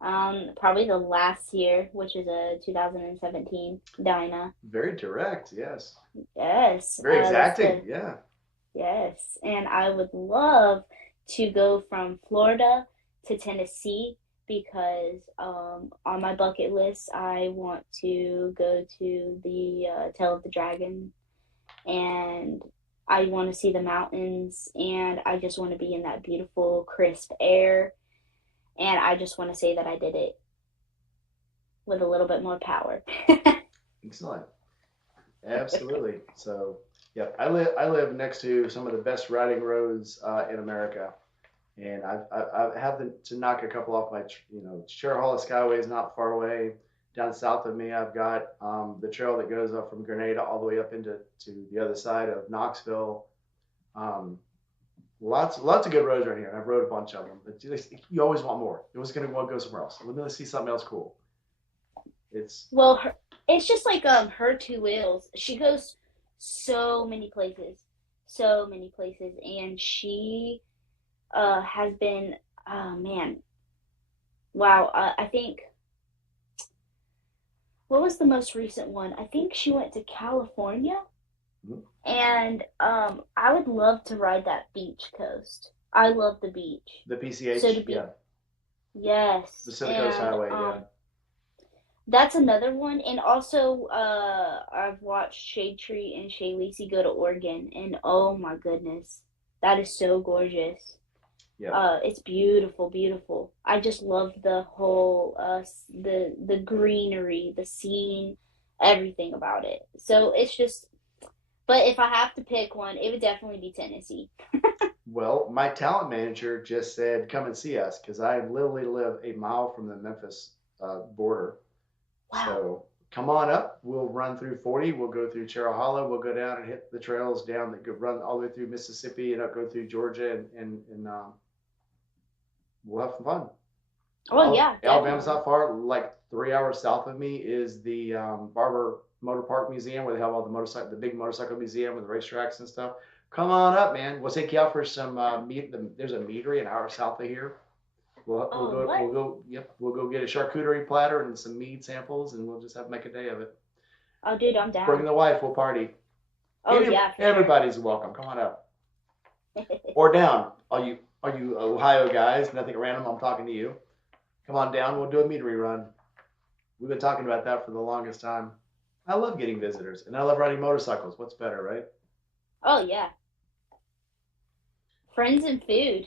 Probably the last year, which is a 2017 Dyna. Very direct. Yes. Yes, Very that's exacting. the Yeah. yes, and I would love to go from Florida to Tennessee because on my bucket list, I want to go to the Tail of the Dragon, and I want to see the mountains, and I just want to be in that beautiful, crisp air, and I just want to say that I did it with a little bit more power. Excellent. Absolutely. So, yeah, I live next to some of the best riding roads in America, and I've had to knock a couple off my Cherahalla Skyway is not far away. Down south of me, I've got the trail that goes up from Grenada all the way up into the other side of Knoxville. Um, lots of good roads right here, and I've rode a bunch of them. But you always want more. You always going to want to go somewhere else. Let me see something else cool. It's Well, it's just like her two wheels. She goes so many places, and she has been. Oh man, wow! I think what was the most recent one? I think she went to California, and I would love to ride that beach coast. I love the beach, the so PCH, to yeah, be yes, Pacific Coast and Highway, yeah. that's another one. And also, I've watched Shade Tree and Shay Lacey go to Oregon, and oh my goodness, that is so gorgeous. Yeah. It's beautiful, beautiful. I just love the whole, the greenery, the scene, everything about it. So it's just, but if I have to pick one, it would definitely be Tennessee. Well, my talent manager just said, "Come and see us," because I literally live a mile from the Memphis border. Wow. So come on up. We'll run through 40. We'll go through Cherahalla. We'll go down and hit the trails down that go run all the way through Mississippi and up go through Georgia, and we'll have some fun. Oh yeah, Alabama's definitely. not far. Like 3 hours south of me is the Barber Motor Park Museum, where they have all the big motorcycle museum with the racetracks and stuff. Come on up, man. We'll take you out for some meat. There's a meadery an hour south of here. We'll Oh, go what? we'll go yep we'll go get a charcuterie platter and some meat samples, and we'll just have make a day of it. Oh, dude, I'm Bring down. the wife. We'll party. Oh yeah, for sure. Everybody's welcome. Come on up or down. All you Ohio guys. Nothing random. I'm talking to you. Come on down. We'll do a meadery run. We've been talking about that for the longest time. I love getting visitors, and I love riding motorcycles. What's better, right? Oh yeah, friends and food.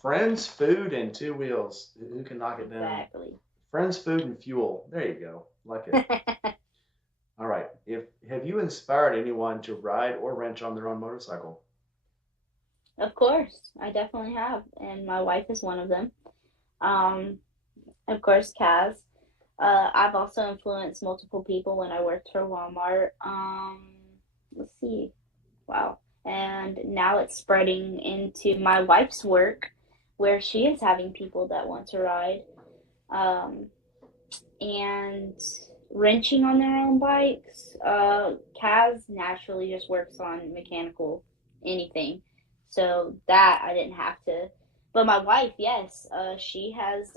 Friends, food, and two wheels. Who can knock it down? Exactly. Friends, food, and fuel. There you go. Like it. All right. If have you inspired anyone to ride or wrench on their own motorcycle? Of course, I definitely have, and my wife is one of them. Um, of course, Kaz. I've also influenced multiple people when I worked for Walmart. Let's see. Wow. And now it's spreading into my wife's work, where she is having people that want to ride. Um, and wrenching on their own bikes. Kaz naturally just works on mechanical anything, so that I didn't have to. But my wife, yes, she has.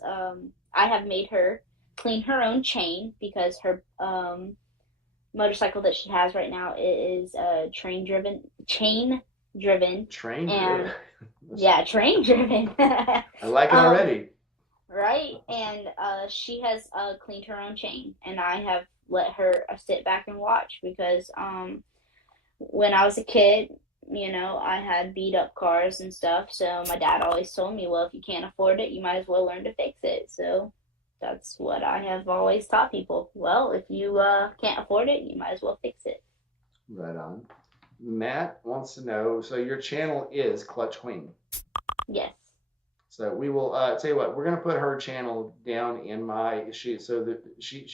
I have made her clean her own chain because her motorcycle that she has right now is chain driven, Train driven. and yeah, train driven. I like it um, already. right? And she has cleaned her own chain, and I have let her sit back and watch because when I was a kid, I had beat up cars and stuff. So my dad always told me, well, if you can't afford it, you might as well learn to fix it. So that's what I have always taught people. Well, if you can't afford it, you might as well fix it. Right on. Matt wants to know, so your channel is Clutch Queen. Yes. So we will tell you what, we're gonna put her channel down in she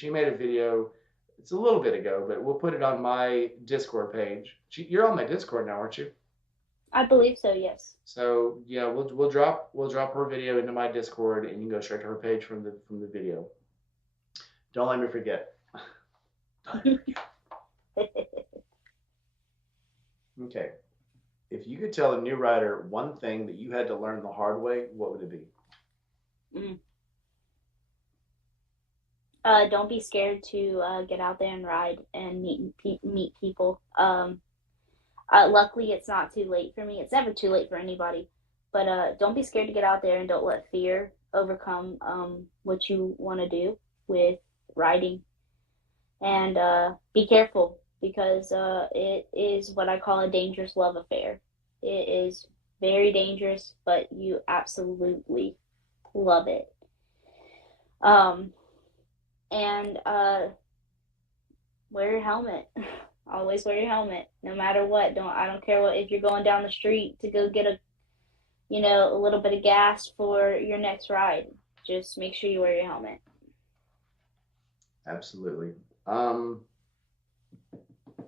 made a video. It's a little bit ago, but we'll put it on my Discord page. You're on my Discord now, aren't you? I believe so, yes. So yeah, we'll drop her video into my Discord, and you can go straight to her page from the video. Don't let me forget. Okay. If you could tell a new rider one thing that you had to learn the hard way, what would it be? Mm. Don't be scared to get out there and ride and meet people. Luckily, it's not too late for me. It's never too late for anybody. But don't be scared to get out there and don't let fear overcome what you want to do with riding. And be careful because it is what I call a dangerous love affair. It is very dangerous, but you absolutely love it. Um, and wear your helmet. Always wear your helmet, no matter what. I don't care what if you're going down the street to go get a little bit of gas for your next ride. Just make sure you wear your helmet. Absolutely.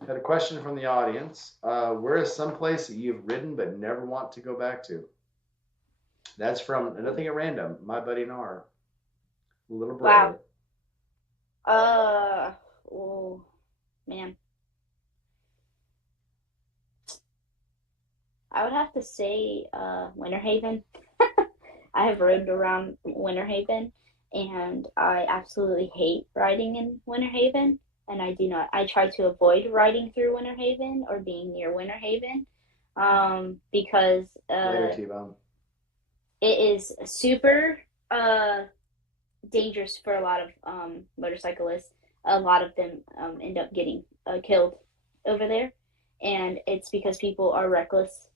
Had a question from the audience. Where is some place that you've ridden but never want to go back to? That's from nothing at random. My buddy Nar, little Wow. brother. Oh man, I would have to say Winter Haven. I have rode around Winter Haven, and I absolutely hate riding in Winter Haven. And I do not. I try to avoid riding through Winter Haven or being near Winter Haven, because Later, T-Bone. it is super dangerous for a lot of motorcyclists. A lot of them end up getting killed over there, and it's because people are reckless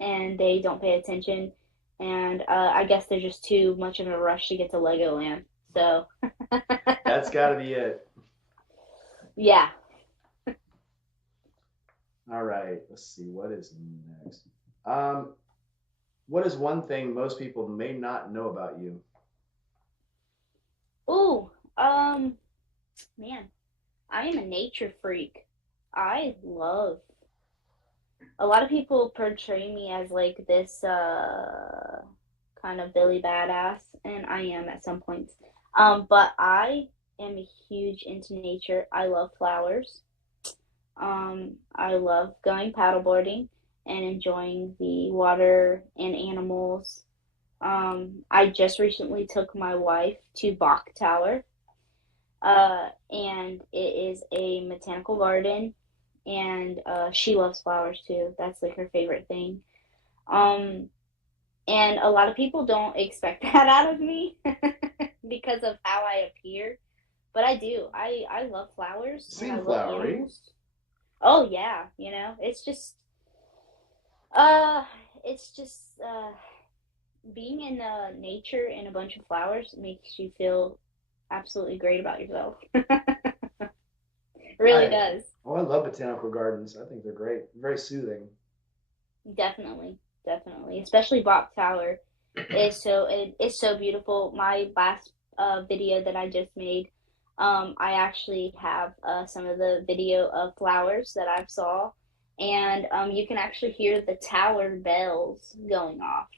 and they don't pay attention. And I guess they're just too much of a rush to get to Legoland. So That's got to be it. yeah. All right. Let's see. What is next? What is one thing most people may not know about you? Ooh, man, I am a nature freak. I love. A lot of people portray me as like this kind of Billy badass, and I am at some points. But I am huge into nature. I love flowers. I love going paddleboarding and enjoying the water and animals. I just recently took my wife to Bach Tower, and it is a botanical garden, and she loves flowers too. That's like her favorite thing. Um, and a lot of people don't expect that out of me because of how I appear, but I do. I love flowers and I Seem love flowery. animals. Oh yeah, uh it's just being in nature and a bunch of flowers makes you feel absolutely great about yourself. really does. I love botanical gardens. I think they're great. Very soothing. Definitely, definitely. Especially Bok Tower is so beautiful. My last video that I just made, I actually have some of the video of flowers that I saw, and you can actually hear the tower bells going off.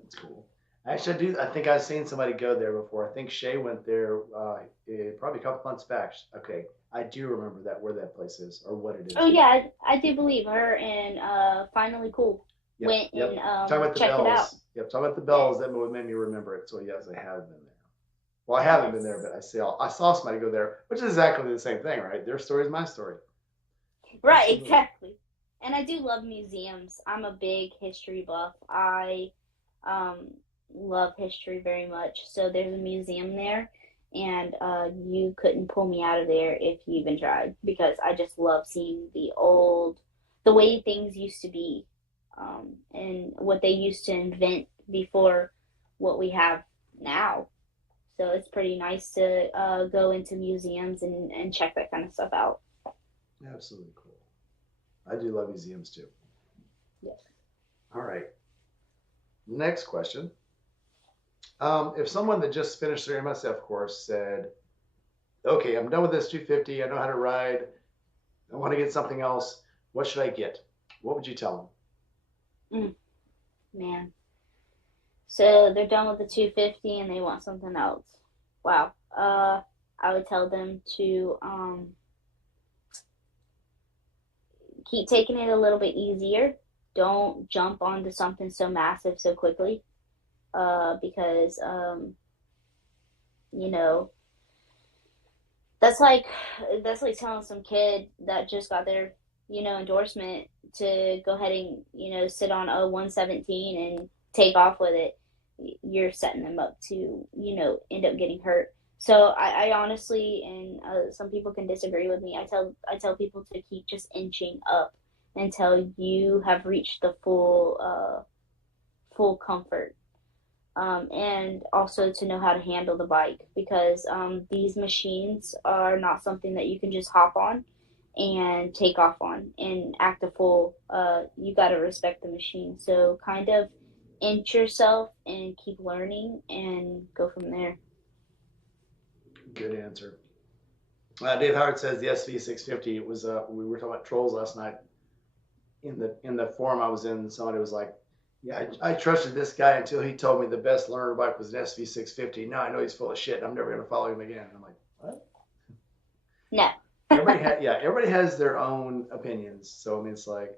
That's cool. Actually, I do. I think I've seen somebody go there before. I think Shay went there probably a couple months back. Okay, I do remember that where that place is or what it Oh is. yeah, I do believe her and Finally Cool Yep, went yep. and Talking about the checked it out. bells. Yep, talking about the Yes. bells. That made me remember it. So yes, I have been there. Well, I haven't been there, Yes. but I saw somebody go there, which is exactly the same thing, right? Their story is my story. Right, Absolutely. exactly. And I do love museums. I'm a big history buff. I um, love history very much. So there's a museum there, and you couldn't pull me out of there if you even tried because I just love seeing the way things used to be, and what they used to invent before what we have now. So it's pretty nice to go into museums and check that kind of stuff out. Absolutely cool. I do love museums too. Yes. All right. Next question. If someone that just finished their MSF course said, okay, I'm done with this 250. I know how to ride. I want to get something else. What should I get? What would you tell Mm, man. So they're done with the 250 and they want something else. Wow. I would tell them to keep taking it a little bit easier. Don't jump onto something so massive so quickly. Because you know, that's like that's like telling some kid that just got their, endorsement to go ahead and, sit on a 117 and take off with it. You're setting them up to, end up getting hurt. So I honestly, and some people can disagree with me. I tell people to keep just inching up until you have reached the full comfort, and also to know how to handle the bike because these machines are not something that you can just hop on and take off on and act a fool. You got to respect the machine. So kind of inch yourself and keep learning and go from there. Good answer. Dave Howard says the SV650. It was we were talking about trolls last night. In the forum I was in, somebody was like, "Yeah, I trusted this guy until he told me the best learner bike was an SV650. Now I know he's full of shit. I'm never going to follow him again." I'm like, "What?" No. Everybody has their own opinions. So I mean, it's like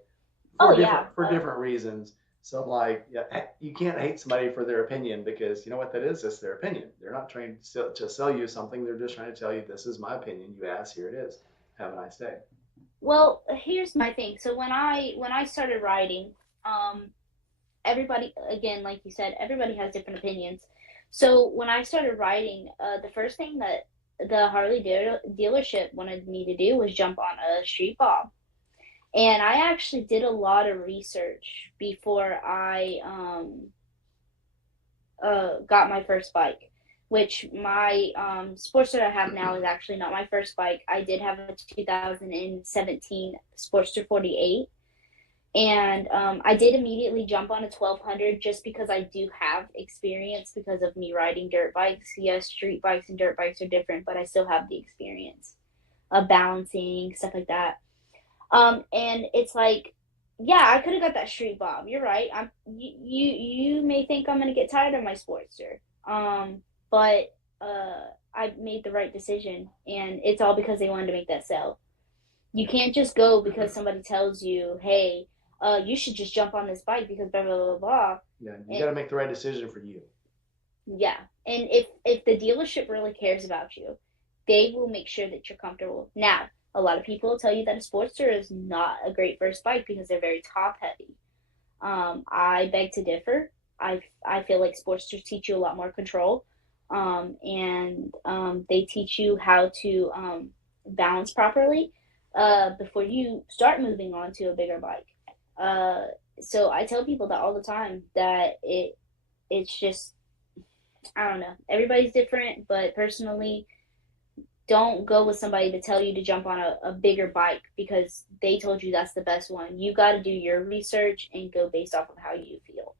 Oh for yeah. different reasons. So I'm like, yeah, you can't hate somebody for their opinion because you know what that is? It's their opinion. They're not trying to sell you something. They're just trying to tell you this is my opinion. You asked, here it is. Have a nice day. Well, here's my thing. So when I started riding, um, everybody, again, like you said, everybody has different opinions. So when I started riding, the first thing that the Harley dealership wanted me to do was jump on a street bob. And I actually did a lot of research before I got my first bike, which my Sportster I have now is actually not my first bike. I did have a 2017 Sportster 48, and I did immediately jump on a 1200 just because I do have experience because of me riding dirt bikes. Yes, street bikes and dirt bikes are different, but I still have the experience of balancing, stuff like that. And it's like, yeah, I could have got that street bob. You're right. You may think I'm gonna get tired of my Sportster, but I made the right decision, and it's all because they wanted to make that sell. You can't just go because somebody tells you, hey, you should just jump on this bike because blah blah blah blah. Yeah, you got And to make the right decision for you. yeah, and if the dealership really cares about you, they will make sure that you're comfortable. Now, a lot of people will tell you that a Sportster is not a great first bike because they're very top heavy. I beg to differ. I feel like Sportsters teach you a lot more control, and they teach you how to balance properly before you start moving on to a bigger bike. Uh, so I tell people that all the time that it's just I don't know. Everybody's different, but personally, don't go with somebody to tell you to jump on a bigger bike because they told you that's the best one. You got to do your research and go based off of how you feel.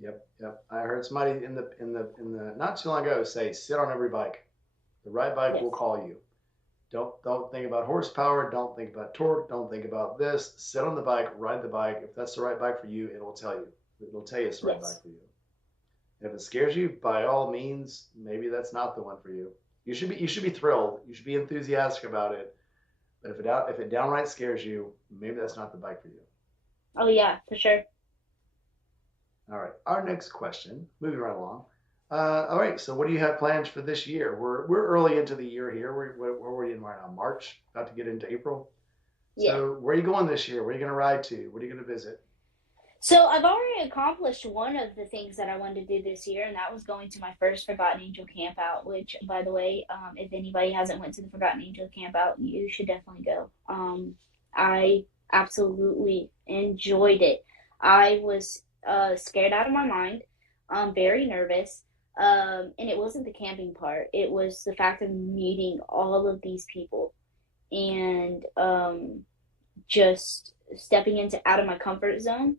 Yep, yep. I heard somebody in the not too long ago say, sit on every bike. The right bike will Yes. call you. Don't think about horsepower. Don't think about torque. Don't think about this. Sit on the bike, ride the bike. If that's the right bike for you, it'll tell you. It'll tell you it's the right bike Yes. for you. If it scares you, by all means, maybe that's not the one for you. You should be thrilled. You should be enthusiastic about it. But if it downright scares you, maybe that's not the bike for you. Oh yeah, for sure. All right. Our next question, moving right along. All right. So, what do you have plans for this year? We're early into the year here. Where are we in right now? March, about to get into April. Yeah. So, where are you going this year? Where are you going to ride to? What are you going to visit? So I've already accomplished one of the things that I wanted to do this year, and that was going to my first Forgotten Angel camp out. Which, by the way, if anybody hasn't went to the Forgotten Angel camp out, you should definitely go. I absolutely enjoyed it. I was scared out of my mind, very nervous, and it wasn't the camping part. It was the fact of meeting all of these people and just stepping into out of my comfort zone,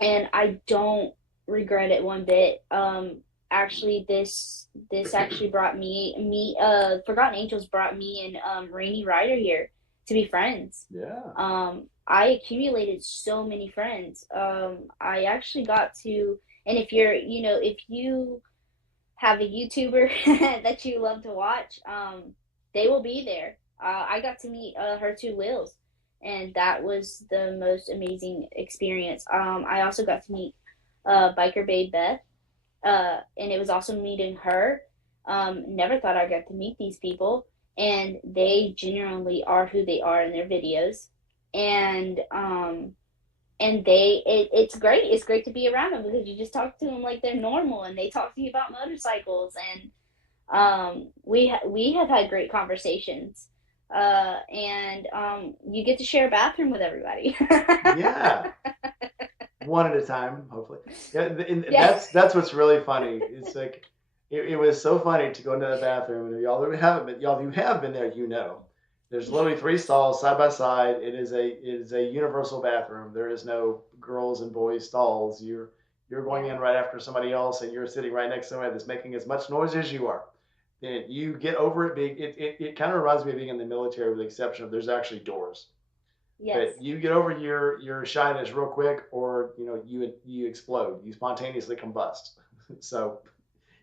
and I don't regret it one bit. Actually, this actually brought me Forgotten Angels brought me and Rainy Rider here to be friends. Yeah. I accumulated so many friends. I actually got to, and if you have a YouTuber that you love to watch, they will be there. I got to meet her two Wills, and that was the most amazing experience. I also got to meet Biker Babe Beth, and it was awesome meeting her. Never thought I'd get to meet these people, and they genuinely are who they are in their videos, and it's great. It's great to be around them because you just talk to them like they're normal, and they talk to you about motorcycles, and we have had great conversations. And you get to share a bathroom with everybody. Yeah. One at a time, hopefully. Yeah, and Yeah. that's what's really funny. It's like it was so funny to go into the bathroom, and y'all who have been there, there's literally three stalls side by side. It is a universal bathroom. There is no girls and boys stalls. You're going Yeah. in right after somebody else, and you're sitting right next to somebody that's making as much noise as you are. And you get over it being it kind of reminds me of being in the military, with the exception of there's actually doors. Yes. But you get over your shyness real quick, or you explode. You spontaneously combust. So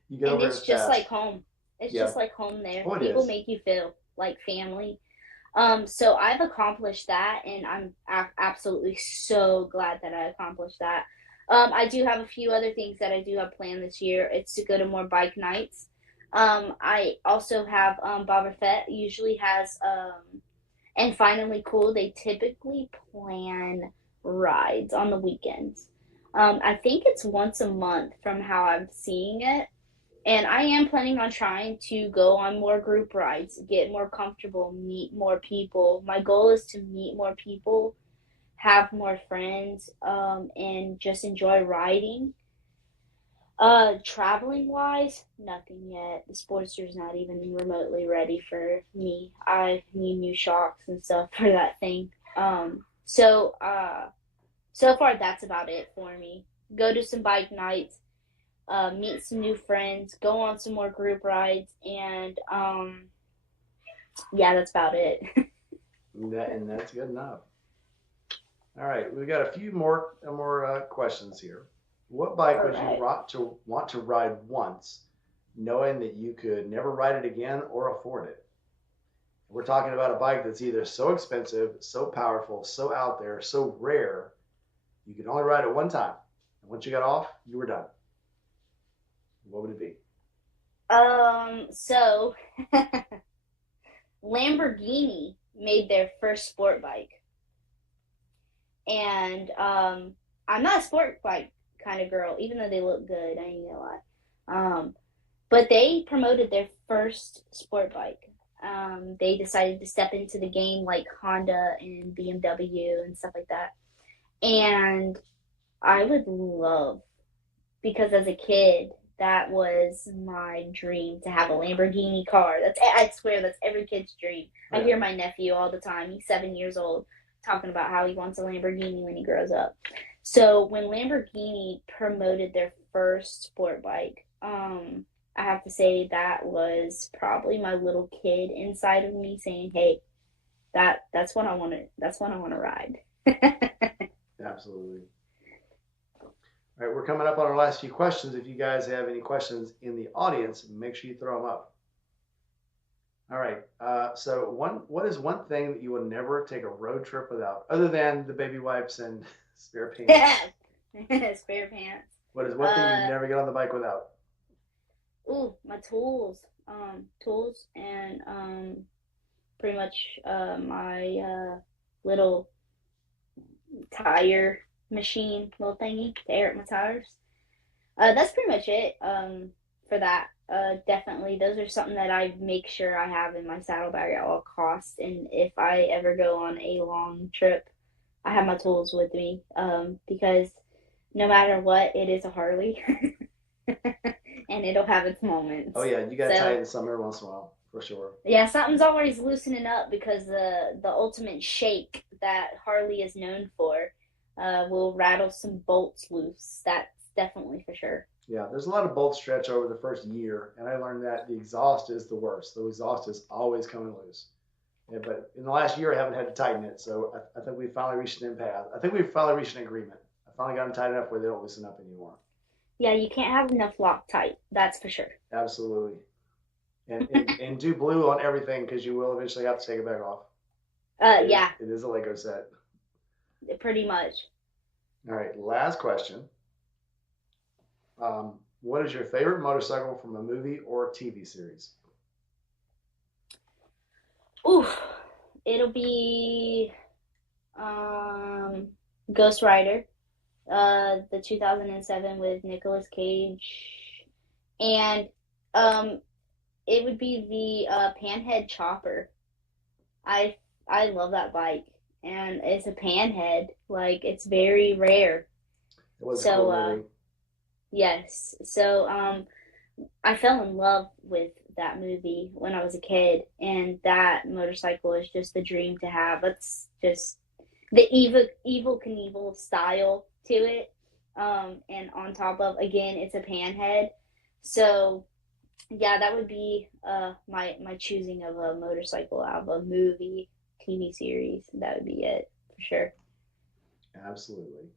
you get And over it's it just like fast. home. It's just Yep. like home there. Oh, it People is. make you feel like family. So I've accomplished that, and I'm absolutely so glad that I accomplished that. I do have a few other things that I do have planned this year. It's to go to more bike nights. I also have Boba Fett usually has and Finally Cool. They typically plan rides on the weekends. I think it's once a month from how I'm seeing it, and I am planning on trying to go on more group rides, get more comfortable, meet more people. My goal is to meet more people, have more friends, and just enjoy riding. Traveling wise, nothing yet. The Sportster's not even remotely ready for me. I need new shocks and stuff for that thing. So far that's about it for me. Go to some bike nights, meet some new friends, go on some more group rides, and yeah, that's about it. And that's good enough. All right, we've got a few more questions here. What bike All would you right. want to ride once, knowing that you could never ride it again or afford it? We're talking about a bike that's either so expensive, so powerful, so out there, so rare, you could only ride it one time. And once you got off, you were done. What would it be? So Lamborghini made their first sport bike, and I'm not a sport bike kind of girl, even though they look good. I ain't gonna lie. But they promoted their first sport bike. They decided to step into the game like Honda and BMW and stuff like that. And I would love, because as a kid, that was my dream to have a Lamborghini car. I swear that's every kid's dream. I Yeah. hear my nephew all the time. He's 7 years old, talking about how he wants a Lamborghini when he grows up. So when Lamborghini promoted their first sport bike, I have to say that was probably my little kid inside of me saying, "Hey, that's what I want to ride." Absolutely. All right, we're coming up on our last few questions. If you guys have any questions in the audience, make sure you throw them up. All right. So what is one thing that you will never take a road trip without, other than the baby wipes and spare pants? Spare pants. What is one thing you never get on the bike without? My tools. Tools and pretty much my little tire machine, little thingy to air up my tires. That's pretty much it for that. Definitely, those are something that I make sure I have in my saddlebag at all costs. And if I ever go on a long trip, I have my tools with me because no matter what, it is a Harley, and it'll have its moments. Oh yeah, you got to tighten some every once in a while, for sure. Yeah, something's always loosening up because the ultimate shake that Harley is known for will rattle some bolts loose. That's definitely for sure. Yeah, there's a lot of bolt stretch over the first year, and I learned that the exhaust is the worst. The exhaust is always coming loose. Yeah, but in the last year, I haven't had to tighten it, so I think we finally reached an impasse. I think we've finally reached an agreement. I finally got them tight enough where they don't loosen up anymore. Yeah, you can't have enough Loctite. That's for sure. Absolutely. And do blue on everything because you will eventually have to take it back off. Yeah. It is a Lego set. Pretty much. All right, last question. What is your favorite motorcycle from a movie or TV series? Oof. It'll be Ghost Rider, the 2007 with Nicolas Cage, and it would be the Panhead Chopper. I love that bike, and it's a Panhead. Like it's very rare. It was So a cool movie. yes, so I fell in love with that movie when I was a kid, and that motorcycle is just the dream to have. It's just the evil Knievel style to it, and on top of again, it's a Panhead. So yeah, that would be my choosing of a motorcycle out of a movie, TV series. That would be it for sure. Absolutely.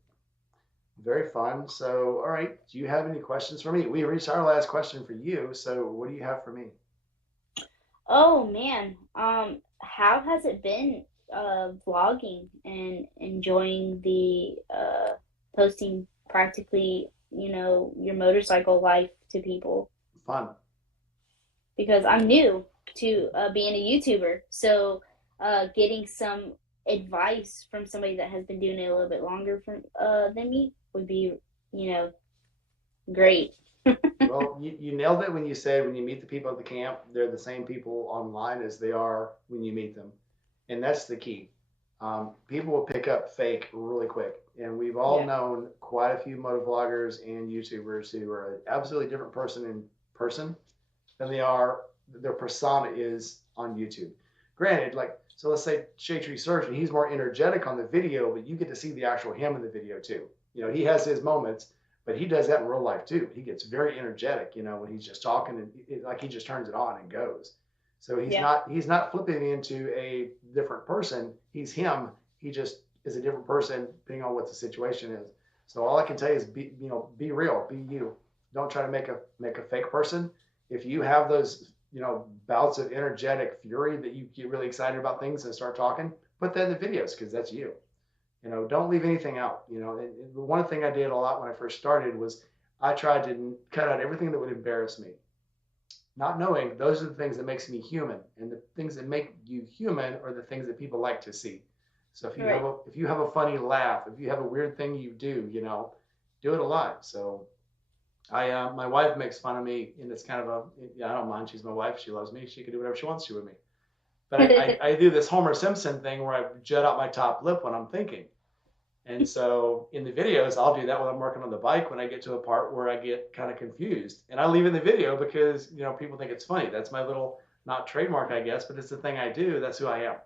Very fun. So, all right. Do you have any questions for me? We reached our last question for you. So, what do you have for me? Oh man, how has it been vlogging and enjoying the posting practically, your motorcycle life to people? Fun. Because I'm new to being a YouTuber, so getting some advice from somebody that has been doing it a little bit longer than me would be, great. Well, you nailed it when you said when you meet the people at the camp, they're the same people online as they are when you meet them. And that's the key. People will pick up fake really quick. And we've all Yeah. known quite a few motovloggers and YouTubers who are an absolutely different person in person than their persona is on YouTube. Granted, so let's say Shade Tree Surgeon, he's more energetic on the video, but you get to see the actual him in the video too. He has his moments, but he does that in real life too. He gets very energetic, when he's just talking and he just turns it on and goes. So he's not flipping into a different person. He's him. He just is a different person depending on what the situation is. So all I can tell you is be real, be you. Don't try to make a fake person. If you have those, bouts of energetic fury that you get really excited about things and start talking, put that in the videos because that's you. Don't leave anything out. And one thing I did a lot when I first started was I tried to cut out everything that would embarrass me. Not knowing those are the things that makes me human, and the things that make you human are the things that people like to see. So if you have a funny laugh, if you have a weird thing you do, do it a lot. So my wife makes fun of me, and it's kind of I don't mind. She's my wife. She loves me. She can do whatever she wants to with me. But I do this Homer Simpson thing where I jut out my top lip when I'm thinking. And so in the videos, I'll do that when I'm working on the bike when I get to a part where I get kind of confused. And I leave in the video because, people think it's funny. That's my little, not trademark, I guess, but it's the thing I do. That's who I am,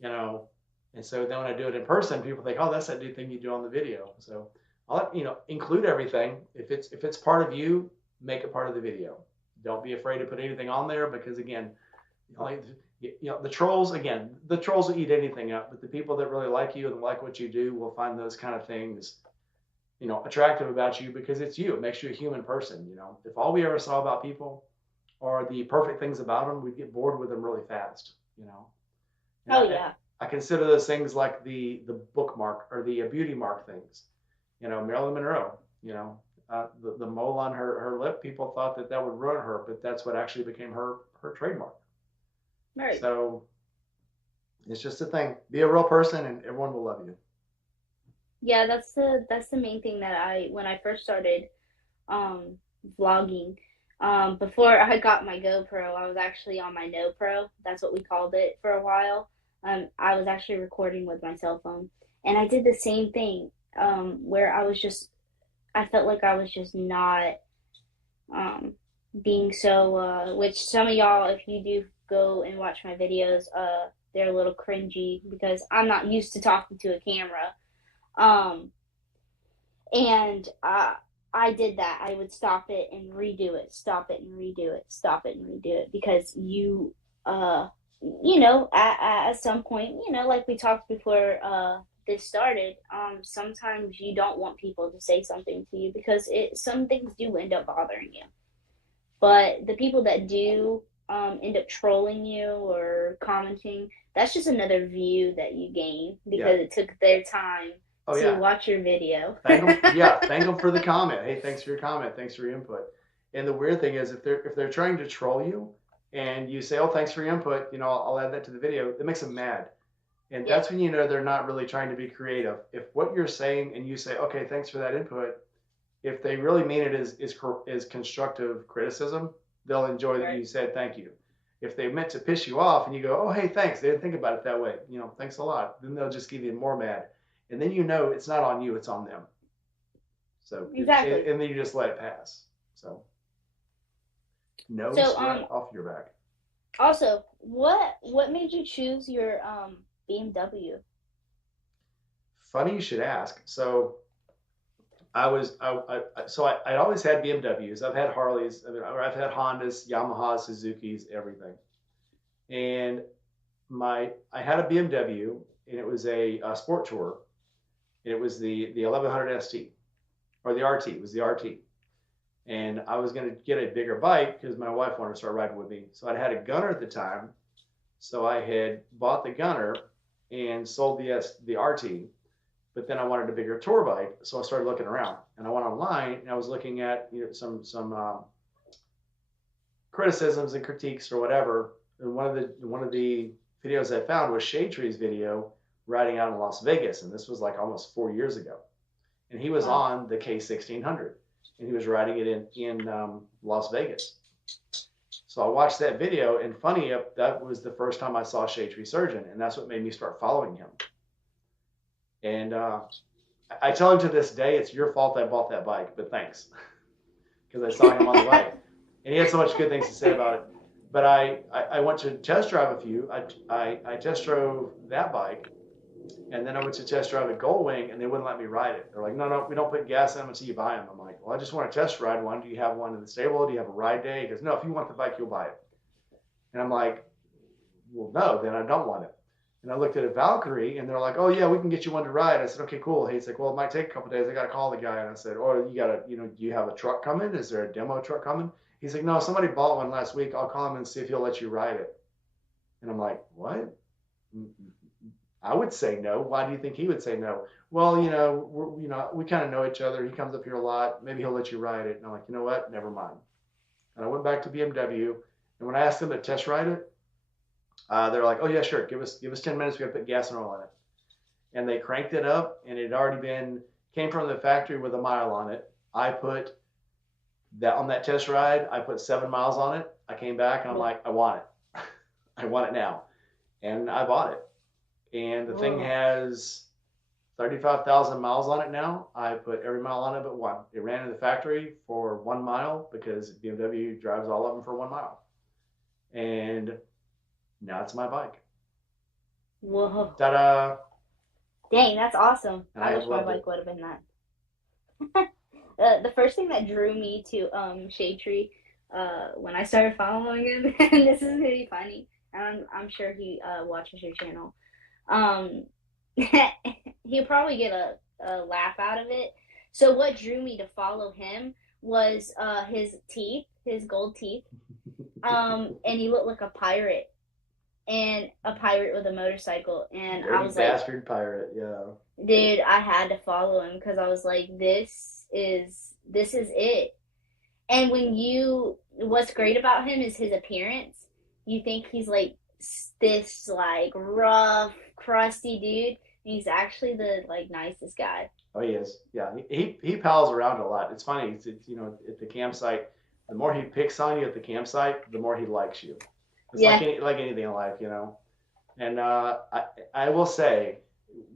you know. And so then when I do it in person, people think, oh, that's that new thing you do on the video. So I'll, include everything. If it's part of you, make it part of the video. Don't be afraid to put anything on there because again, like the trolls will eat anything up, but the people that really like you and like what you do will find those kind of things, attractive about you because it's you. It makes you a human person. If all we ever saw about people are the perfect things about them, we'd get bored with them really fast. And Oh I, yeah. I consider those things like the bookmark or the beauty mark things. Marilyn Monroe. The mole on her lip. People thought that would ruin her, but that's what actually became her trademark. Right. So it's just a thing. Be a real person, and everyone will love you. Yeah, that's the main thing that I when I first started um vlogging. Before I got my GoPro, I was actually on my No Pro. That's what we called it for a while. I was actually recording with my cell phone, and I did the same thing. Where I felt like I was just not um being so. Which some of y'all, if you do go and watch my videos, they're a little cringy because I'm not used to talking to a camera. Um, and I did that. I would stop it and redo it, stop it and redo it, stop it and redo it because uh, at some point, like we talked before this started, sometimes you don't want people to say something to you because some things do end up bothering you. But the people that do end up trolling you or commenting, that's just another view that you gain Yeah. because it took their time Oh to yeah. watch your video. Thank them. Yeah. Thank them for the comment. Hey, thanks for your comment. Thanks for your input. And the weird thing is, if they're trying to troll you, and you say, "Oh, thanks for your input," I'll add that to the video. It makes them mad, and Yeah, that's when they're not really trying to be creative. If what you're saying and you say, "Okay, thanks for that input," if they really mean it is constructive criticism, they'll enjoy that right. you said thank you. If they meant to piss you off and you go, oh, hey, thanks, they didn't think about it that way, thanks a lot, then they'll just give you more mad. And then it's not on you, it's on them. So, Exactly. and then you just let it pass. So, no So, sweat off your back. also, what made you choose your BMW? Funny you should ask. So, I was I'd always had BMWs. I've had Harleys. I've had Hondas, Yamahas, Suzuki's, everything. And I had a BMW, and it was a sport tour. And it was the 1100 ST or the RT. It was the RT. And I was going to get a bigger bike because my wife wanted to start riding with me. So I had a Gunner at the time. So I had bought the Gunner and sold the RT. But then I wanted a bigger tour bike, so I started looking around. And I went online and I was looking at some criticisms and critiques or whatever. And one of the videos I found was Shade Tree's video riding out in Las Vegas, and this was like almost 4 years ago. And he was Wow. on the K1600, and he was riding it in Las Vegas. So I watched that video, and funny, that was the first time I saw Shade Tree Surgeon, and that's what made me start following him. And I tell him to this day, it's your fault I bought that bike, but thanks, because I saw him on the way, and he had so much good things to say about it. But I went to test drive a few. I test drove that bike, and then I went to test drive a Goldwing, and they wouldn't let me ride it. They're like, no, we don't put gas in them until you buy them. I'm like, well, I just want to test ride one. Do you have one in the stable? Do you have a ride day? He goes, no, if you want the bike, you'll buy it. And I'm like, well, no, then I don't want it. And I looked at a Valkyrie, and they're like, oh, yeah, we can get you one to ride. I said, okay, cool. He's like, well, it might take a couple days. I got to call the guy. And I said, oh, do you have a truck coming? Is there a demo truck coming? He's like, no, somebody bought one last week. I'll call him and see if he'll let you ride it. And I'm like, what? I would say no. Why do you think he would say no? Well, we kind of know each other. He comes up here a lot. Maybe he'll let you ride it. And I'm like, you know what? Never mind. And I went back to BMW. And when I asked them to test ride it, they're like, oh yeah, sure. Give us 10 minutes. We got to put gas and oil in it. And they cranked it up, and it had already came from the factory with a mile on it. I put that on that test ride. I put 7 miles on it. I came back and I'm like, I want it. I want it now. And I bought it. And the thing Whoa. has 35,000 miles on it now. I put every mile on it but one. It ran in the factory for 1 mile because BMW drives all of them for 1 mile. And now it's my bike. Whoa. Ta-da! Dang, that's awesome. And I I wish my loved bike it. would have been that. The first thing that drew me to Shade Tree when I started following him, and this is gonna be funny, and I'm sure he watches your channel. Um, he'll probably get a laugh out of it. So what drew me to follow him was his teeth, his gold teeth, and he looked like a pirate, and a pirate with a motorcycle, and I Dirty was like, bastard pirate, yeah. dude, I had to follow him because I was like, this is it. And what's great about him is his appearance. You think he's like this like rough, crusty dude, and he's actually the like nicest guy. Oh, he is. Yeah, he pals around a lot. It's funny. It's at the campsite, the more he picks on you at the campsite, the more he likes you. It's Yeah. like anything in life, And I will say,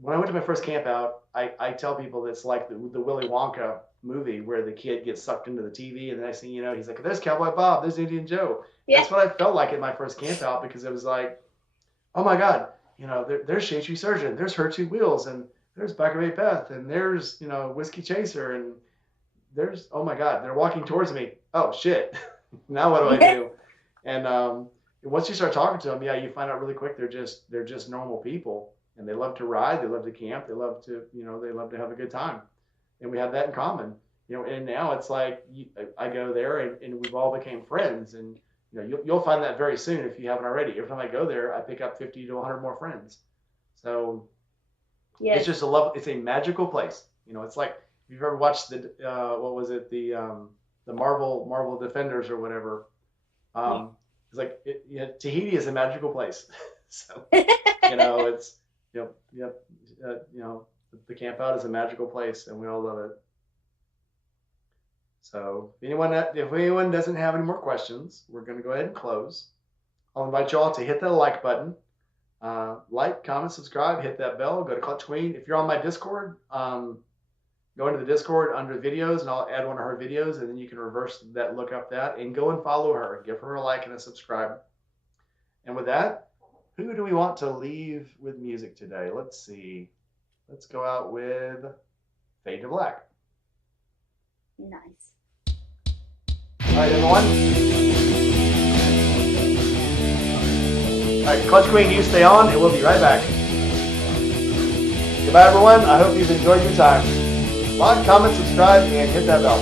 when I went to my first camp out, I tell people it's like the Willy Wonka movie where the kid gets sucked into the TV, and the next thing you know, he's like, "There's Cowboy Bob, there's Indian Joe." Yeah. That's what I felt like at my first camp out, because it was like, oh my God, there's Shade Tree Surgeon, there's Her Two Wheels, and there's Backer Bay Beth, and there's Whiskey Chaser, and there's, oh my God, they're walking towards me. Oh shit, now what do I do? And once you start talking to them, yeah, you find out really quick they're just normal people, and they love to ride, they love to camp, they love to have a good time, and we have that in common. And now it's like I go there, and we've all became friends, and you'll find that very soon if you haven't already. Every time I go there, I pick up 50 to 100 more friends. So Yeah. it's just it's a magical place. It's like, if you've ever watched the what was it, the Marvel Defenders or whatever. It's like Tahiti is a magical place. So it's the camp out is a magical place, and we all love it. So if anyone doesn't have any more questions, we're going to go ahead and close. I'll invite you all to hit that like button. Like, comment, subscribe, hit that bell, go to Clutch Queen. If you're on my Discord, go into the Discord under videos, and I'll add one of her videos, and then you can reverse that, look up that, and go and follow her. Give her a like and a subscribe. And with that, who do we want to leave with music today? Let's see. Let's go out with Fade to Black. Nice. All right, everyone. All right, Clutch Queen, you stay on, and we'll be right back. Goodbye, everyone. I hope you've enjoyed your time. Like, comment, subscribe, and hit that bell.